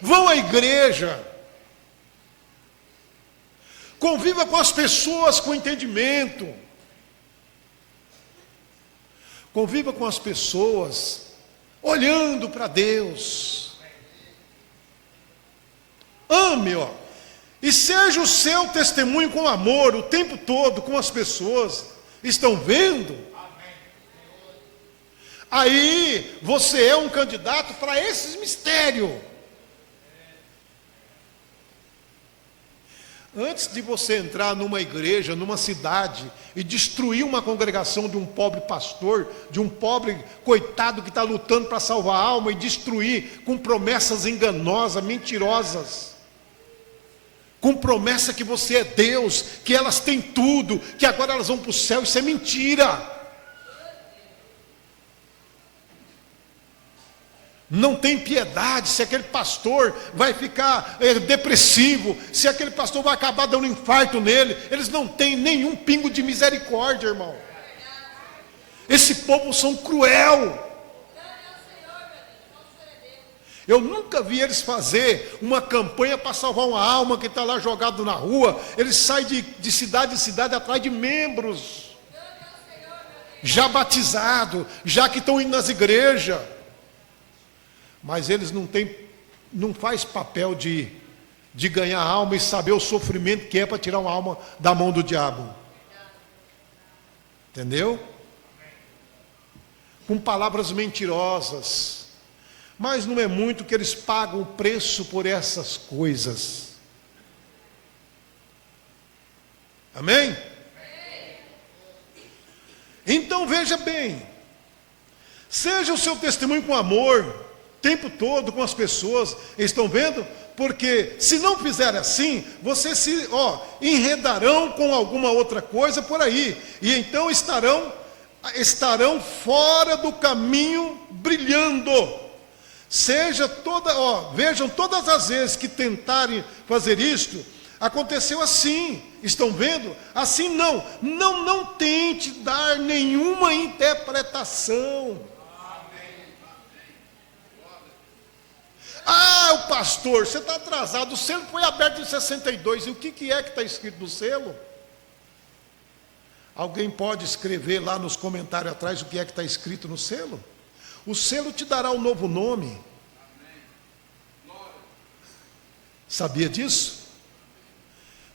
Vão à igreja. Conviva com as pessoas com entendimento. Conviva com as pessoas olhando para Deus. Ame, e seja o seu testemunho com amor o tempo todo com as pessoas. Estão vendo? Aí você é um candidato para esses mistérios. Antes de você entrar numa igreja, numa cidade, e destruir uma congregação de um pobre pastor, de um pobre coitado que está lutando para salvar a alma, e destruir com promessas enganosas, mentirosas, com promessa que você é Deus, que elas têm tudo, que agora elas vão para o céu, isso é mentira. Não tem piedade se aquele pastor vai ficar depressivo, se aquele pastor vai acabar dando um infarto nele. Eles não têm nenhum pingo de misericórdia, irmão. Esse povo são cruel. Eu nunca vi eles fazer uma campanha para salvar uma alma que está lá jogado na rua. Eles saem de cidade em cidade atrás de membros já batizados, já que estão indo nas igrejas. Mas eles não faz papel de ganhar alma e saber o sofrimento que é para tirar uma alma da mão do diabo. Entendeu? Com palavras mentirosas. Mas não é muito que eles pagam o preço por essas coisas. Amém? Então veja bem. Seja o seu testemunho com amor tempo todo com as pessoas, estão vendo? Porque se não fizer assim, vocês se enredarão com alguma outra coisa por aí, e então estarão fora do caminho brilhando. Vejam, todas as vezes que tentarem fazer isto, aconteceu assim, estão vendo? Assim não tente dar nenhuma interpretação. O pastor, você está atrasado, o selo foi aberto em 62, e o que é que está escrito no selo? Alguém pode escrever lá nos comentários atrás o que é que está escrito no selo? O selo te dará um novo nome. Sabia disso?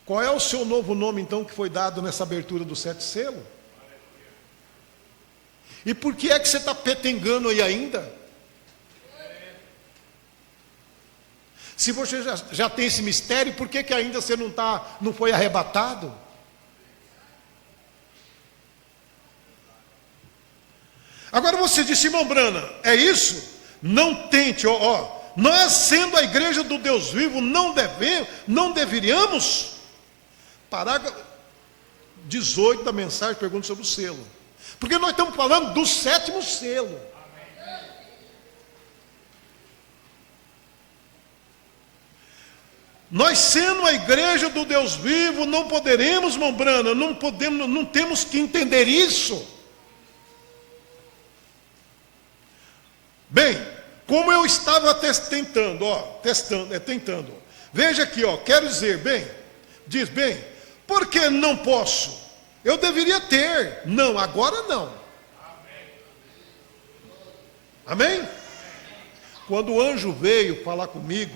Qual é o seu novo nome então que foi dado nessa abertura do 7 selo? E por que é que você está petengando aí ainda? Se você já tem esse mistério, por que ainda você não foi arrebatado? Agora você disse, irmão Brana, é isso? Não tente, nós sendo a igreja do Deus vivo, não deveríamos? Parágrafo 18 da mensagem pergunta sobre o selo. Porque nós estamos falando do 7º selo. Nós sendo a igreja do Deus vivo, não poderemos, irmão Brana, não temos que entender isso. Bem, como eu estava tentando. Veja aqui, quero dizer, diz bem, Por que não posso? Eu deveria ter. Não, agora não. Amém? Quando o anjo veio falar comigo,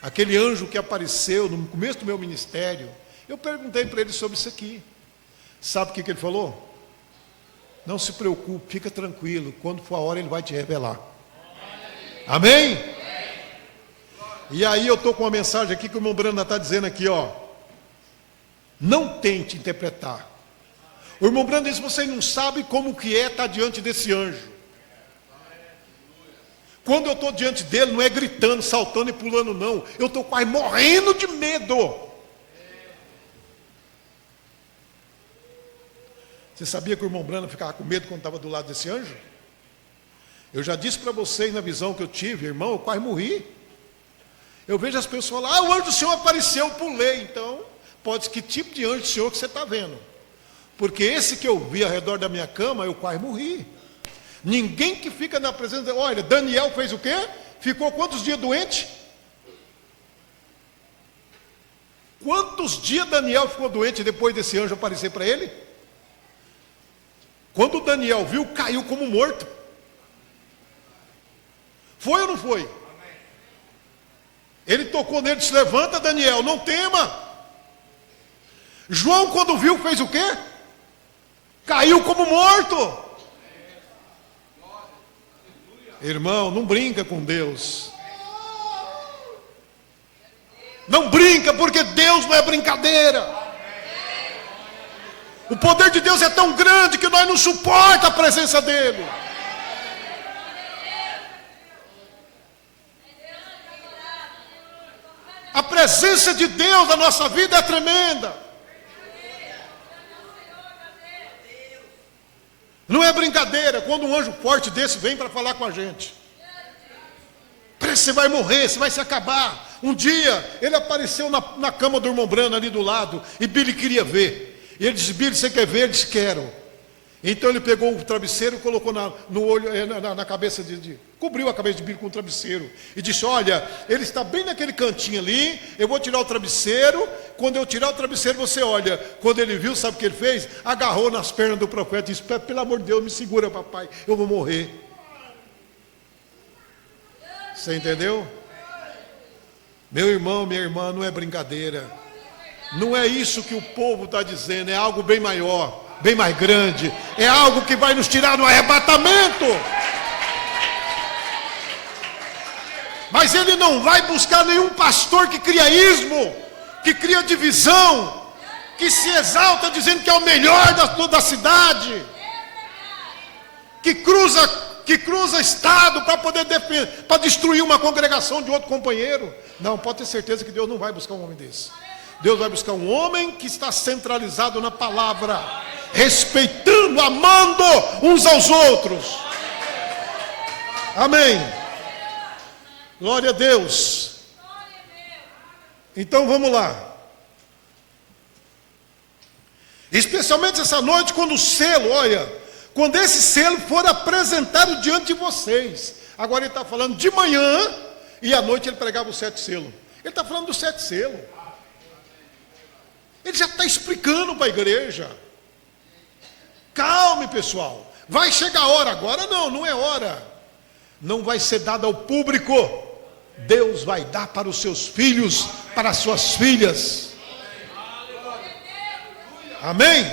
aquele anjo que apareceu no começo do meu ministério, eu perguntei para ele sobre isso aqui. Sabe o que ele falou? Não se preocupe, fica tranquilo, quando for a hora ele vai te revelar. Amém? E aí eu estou com uma mensagem aqui que o irmão Branda está dizendo aqui, ó. Não tente interpretar. O irmão Branda diz, você não sabe como que é estar diante desse anjo. Quando eu estou diante dele, não é gritando, saltando e pulando, não. Eu estou quase morrendo de medo. Você sabia que o irmão Brana ficava com medo quando estava do lado desse anjo? Eu já disse para vocês na visão que eu tive, irmão, eu quase morri. Eu vejo as pessoas lá, o anjo do Senhor apareceu, eu pulei. Então, pode ser que tipo de anjo do Senhor que você está vendo. Porque esse que eu vi ao redor da minha cama, eu quase morri. Ninguém que fica na presença, olha, Daniel fez o quê? Ficou quantos dias doente? Quantos dias Daniel ficou doente depois desse anjo aparecer para ele? Quando Daniel viu, caiu como morto. Foi ou não foi? Ele tocou nele, disse, levanta Daniel, não tema. João quando viu, fez o quê? Caiu como morto. Irmão, não brinca com Deus. Não brinca, porque Deus não é brincadeira. O poder de Deus é tão grande que nós não suportamos a presença dele. A presença de Deus na nossa vida é tremenda. Não é brincadeira quando um anjo forte desse vem para falar com a gente. Parece que você vai morrer, você vai se acabar. Um dia ele apareceu na cama do irmão Brana ali do lado e Billy queria ver. E ele disse, Billy, você quer ver? Ele disse, quero. Então ele pegou o travesseiro e colocou no olho, na cabeça cobriu a cabeça de Billy com o travesseiro. E disse, olha, ele está bem naquele cantinho ali, eu vou tirar o travesseiro. Quando eu tirar o travesseiro, você olha. Quando ele viu, sabe o que ele fez? Agarrou nas pernas do profeta e disse, pelo amor de Deus, me segura, papai, eu vou morrer. Você entendeu? Meu irmão, minha irmã, não é brincadeira. Não é isso que o povo está dizendo, é algo bem maior, bem mais grande, é algo que vai nos tirar do arrebatamento. Mas ele não vai buscar nenhum pastor que cria ismo, que cria divisão, que se exalta dizendo que é o melhor da cidade, que cruza estado para poder para destruir uma congregação de outro companheiro. Não, pode ter certeza que Deus não vai buscar um homem desse. Deus vai buscar um homem que está centralizado na palavra, respeitando, amando uns aos outros. Amém. Glória a Deus. Então vamos lá. Especialmente essa noite, quando o selo, olha, quando esse selo for apresentado diante de vocês. Agora ele está falando de manhã e à noite ele pregava os 7 selos. Ele está falando dos 7 selos. Ele já está explicando para a igreja. Calme, pessoal. Vai chegar a hora. Agora não é hora. Não vai ser dado ao público. Deus vai dar para os seus filhos, para as suas filhas. Amém?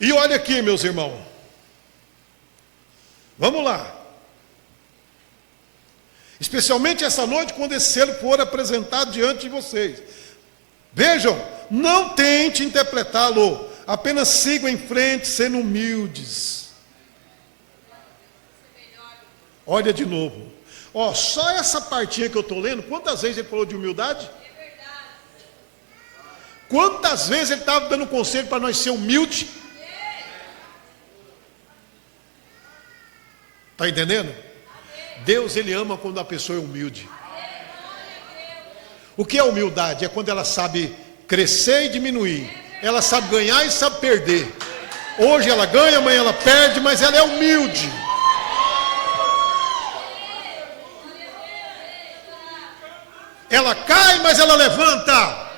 E olha aqui, meus irmãos. Vamos lá. Especialmente essa noite, quando esse selo for apresentado diante de vocês. Vejam, não tente interpretá-lo, apenas sigam em frente, sendo humildes. Olha de novo. Ó, só essa partinha que eu estou lendo, quantas vezes ele falou de humildade? Quantas vezes ele estava dando conselho para nós ser humilde? Está entendendo? Deus, ele ama quando a pessoa é humilde. O que é humildade? É quando ela sabe crescer e diminuir. Ela sabe ganhar e sabe perder. Hoje ela ganha, amanhã ela perde, mas ela é humilde. Ela cai, mas ela levanta.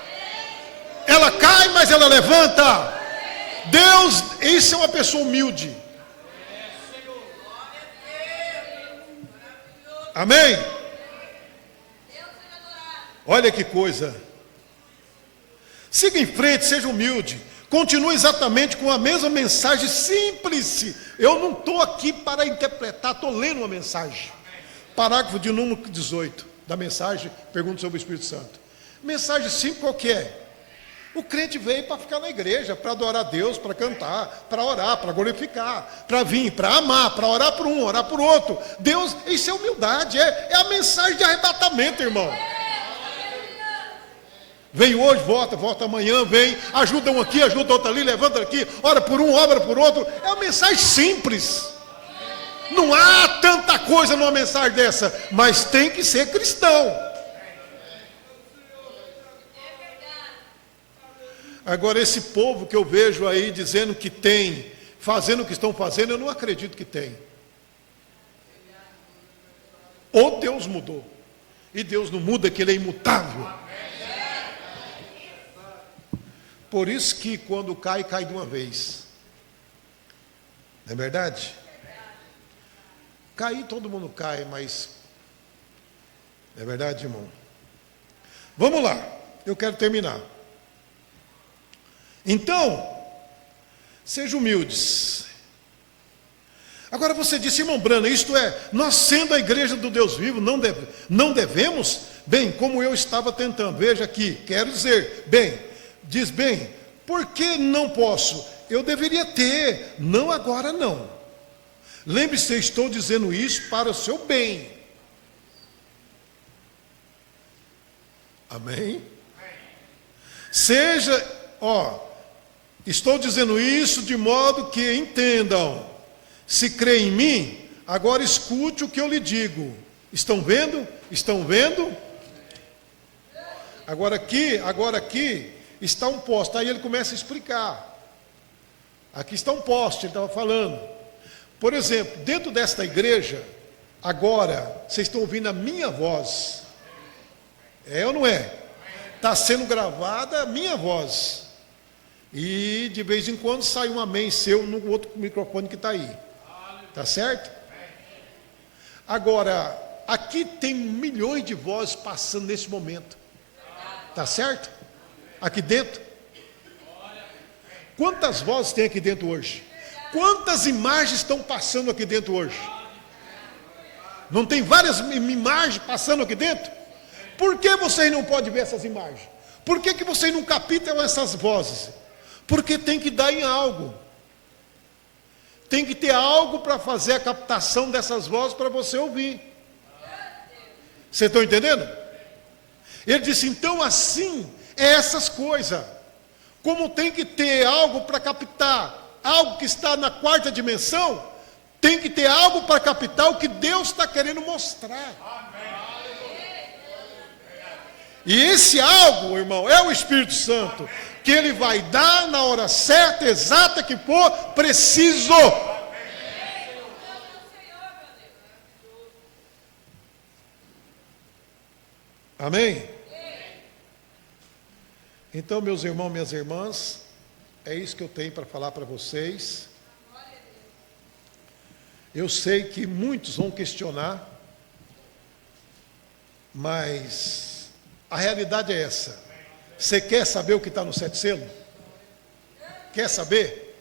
Ela cai, mas ela levanta. Deus, isso é uma pessoa humilde. Amém? Olha que coisa. Siga em frente, seja humilde. Continue exatamente com a mesma mensagem simples. Eu não estou aqui para interpretar, estou lendo uma mensagem. Parágrafo de número 18 da mensagem, pergunta sobre o Espírito Santo. Mensagem simples qual que é? O crente veio para ficar na igreja, para adorar a Deus, para cantar, para orar, para glorificar, para vir, para amar, para orar por um, orar por outro. Deus, isso é humildade, é a mensagem de arrebatamento, irmão. Vem hoje, volta amanhã, vem, ajuda um aqui, ajuda outro ali, levanta aqui, ora por um, ora por outro. É uma mensagem simples. Não há tanta coisa numa mensagem dessa, mas tem que ser cristão. Agora, esse povo que eu vejo aí dizendo que tem, fazendo o que estão fazendo, eu não acredito que tem. Ou Deus mudou. E Deus não muda, que Ele é imutável. Por isso que quando cai, cai de uma vez. Não é verdade? Cair, todo mundo cai, mas... Não é verdade, irmão? Vamos lá, eu quero terminar. Então, sejam humildes. Agora você disse, irmão Brana, isto é, nós sendo a igreja do Deus vivo, não devemos? Bem, como eu estava tentando, veja aqui, quero dizer, diz bem, por que não posso? Eu deveria ter, não agora não. Lembre-se, eu estou dizendo isso para o seu bem. Amém? Estou dizendo isso de modo que entendam. Se crê em mim, agora escute o que eu lhe digo. Estão vendo? Estão vendo? Agora aqui está um poste. Aí ele começa a explicar. Aqui está um poste, ele estava falando. Por exemplo, dentro desta igreja, agora, vocês estão ouvindo a minha voz. É ou não é? Está sendo gravada a minha voz. E de vez em quando sai um amém seu no outro microfone que está aí. Está certo? Agora, aqui tem milhões de vozes passando nesse momento. Está certo? Aqui dentro. Quantas vozes tem aqui dentro hoje? Quantas imagens estão passando aqui dentro hoje? Não tem várias imagens passando aqui dentro? Por que vocês não podem ver essas imagens? Por que vocês não captam essas vozes? Porque tem que dar em algo. Tem que ter algo para fazer a captação dessas vozes para você ouvir. Vocês estão entendendo? Ele disse, então assim é essas coisas. Como tem que ter algo para captar, algo que está na quarta dimensão, tem que ter algo para captar o que Deus está querendo mostrar. E esse algo, irmão, é o Espírito Santo, que Ele vai dar na hora certa, exata que for preciso. Amém? Então, meus irmãos, minhas irmãs, é isso que eu tenho para falar para vocês. Eu sei que muitos vão questionar, mas a realidade é essa. Você quer saber o que está no 7 selo? Quer saber?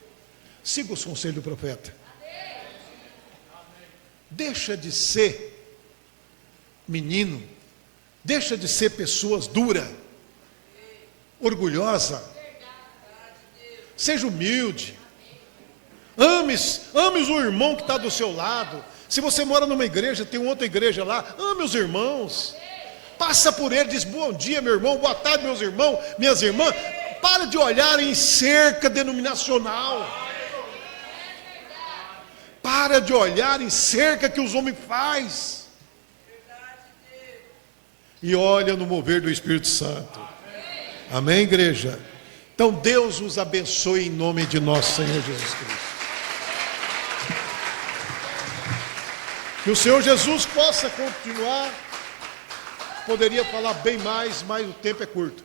Siga os conselhos do profeta. Deixa de ser menino, deixa de ser pessoas duras, orgulhosa. Seja humilde. Ame o irmão que está do seu lado. Se você mora numa igreja, tem outra igreja lá, ame os irmãos. Passa por ele, diz bom dia, meu irmão, boa tarde, meus irmãos, minhas irmãs. Para de olhar em cerca denominacional. Para de olhar em cerca que os homens fazem. E olha no mover do Espírito Santo. Amém, igreja? Então Deus os abençoe em nome de nosso Senhor Jesus Cristo. Que o Senhor Jesus possa continuar Poderia falar bem mais, mas o tempo é curto.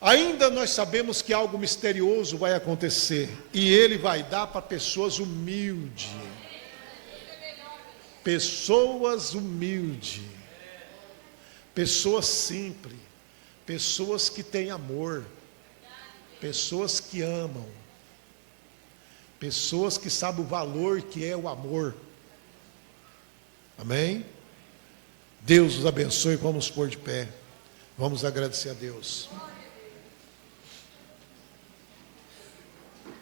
Ainda nós sabemos que algo misterioso vai acontecer. E Ele vai dar para pessoas humildes. Pessoas humildes. Pessoas simples. Pessoas que têm amor. Pessoas que amam. Pessoas que sabem o valor que é o amor. Amém? Deus os abençoe. Vamos pôr de pé. Vamos agradecer a Deus.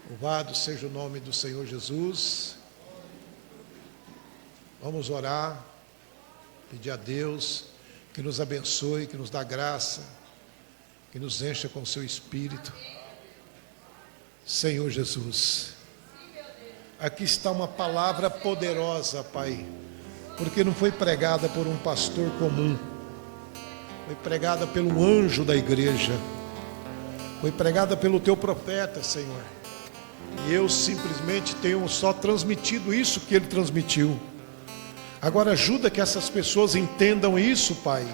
Louvado seja o nome do Senhor Jesus. Vamos orar, pedir a Deus que nos abençoe, que nos dá graça, que nos encha com o seu Espírito. Senhor Jesus, aqui está uma palavra poderosa, Pai, porque não foi pregada por um pastor comum, foi pregada pelo anjo da igreja, foi pregada pelo teu profeta, Senhor. E eu simplesmente tenho só transmitido isso que ele transmitiu. Agora ajuda que essas pessoas entendam isso, Pai.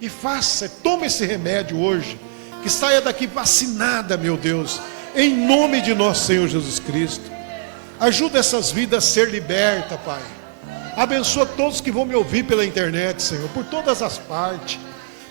E tome esse remédio hoje. Que saia daqui vacinada, meu Deus. Em nome de nosso Senhor Jesus Cristo. Ajuda essas vidas a ser libertas, Pai. Abençoa todos que vão me ouvir pela internet, Senhor. Por todas as partes.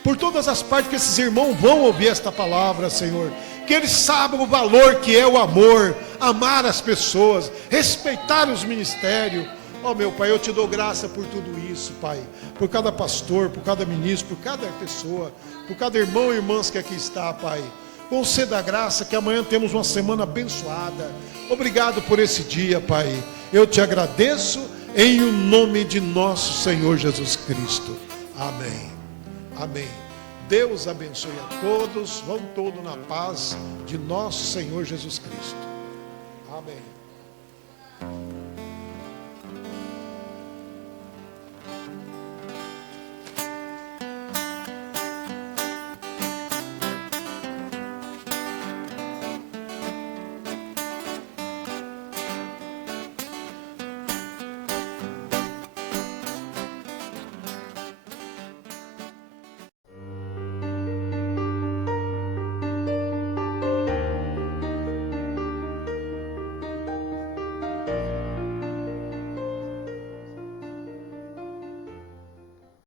Por todas as partes que esses irmãos vão ouvir esta palavra, Senhor. Que eles saibam o valor que é o amor, amar as pessoas, respeitar os ministérios. Ó meu Pai, eu te dou graça por tudo isso, Pai. Por cada pastor, por cada ministro, por cada pessoa, por cada irmão e irmã que aqui está, Pai. Conceda a graça que amanhã temos uma semana abençoada. Obrigado por esse dia, Pai. Eu te agradeço em o nome de nosso Senhor Jesus Cristo. Amém. Amém. Deus abençoe a todos. Vão todos na paz de nosso Senhor Jesus Cristo. Amém.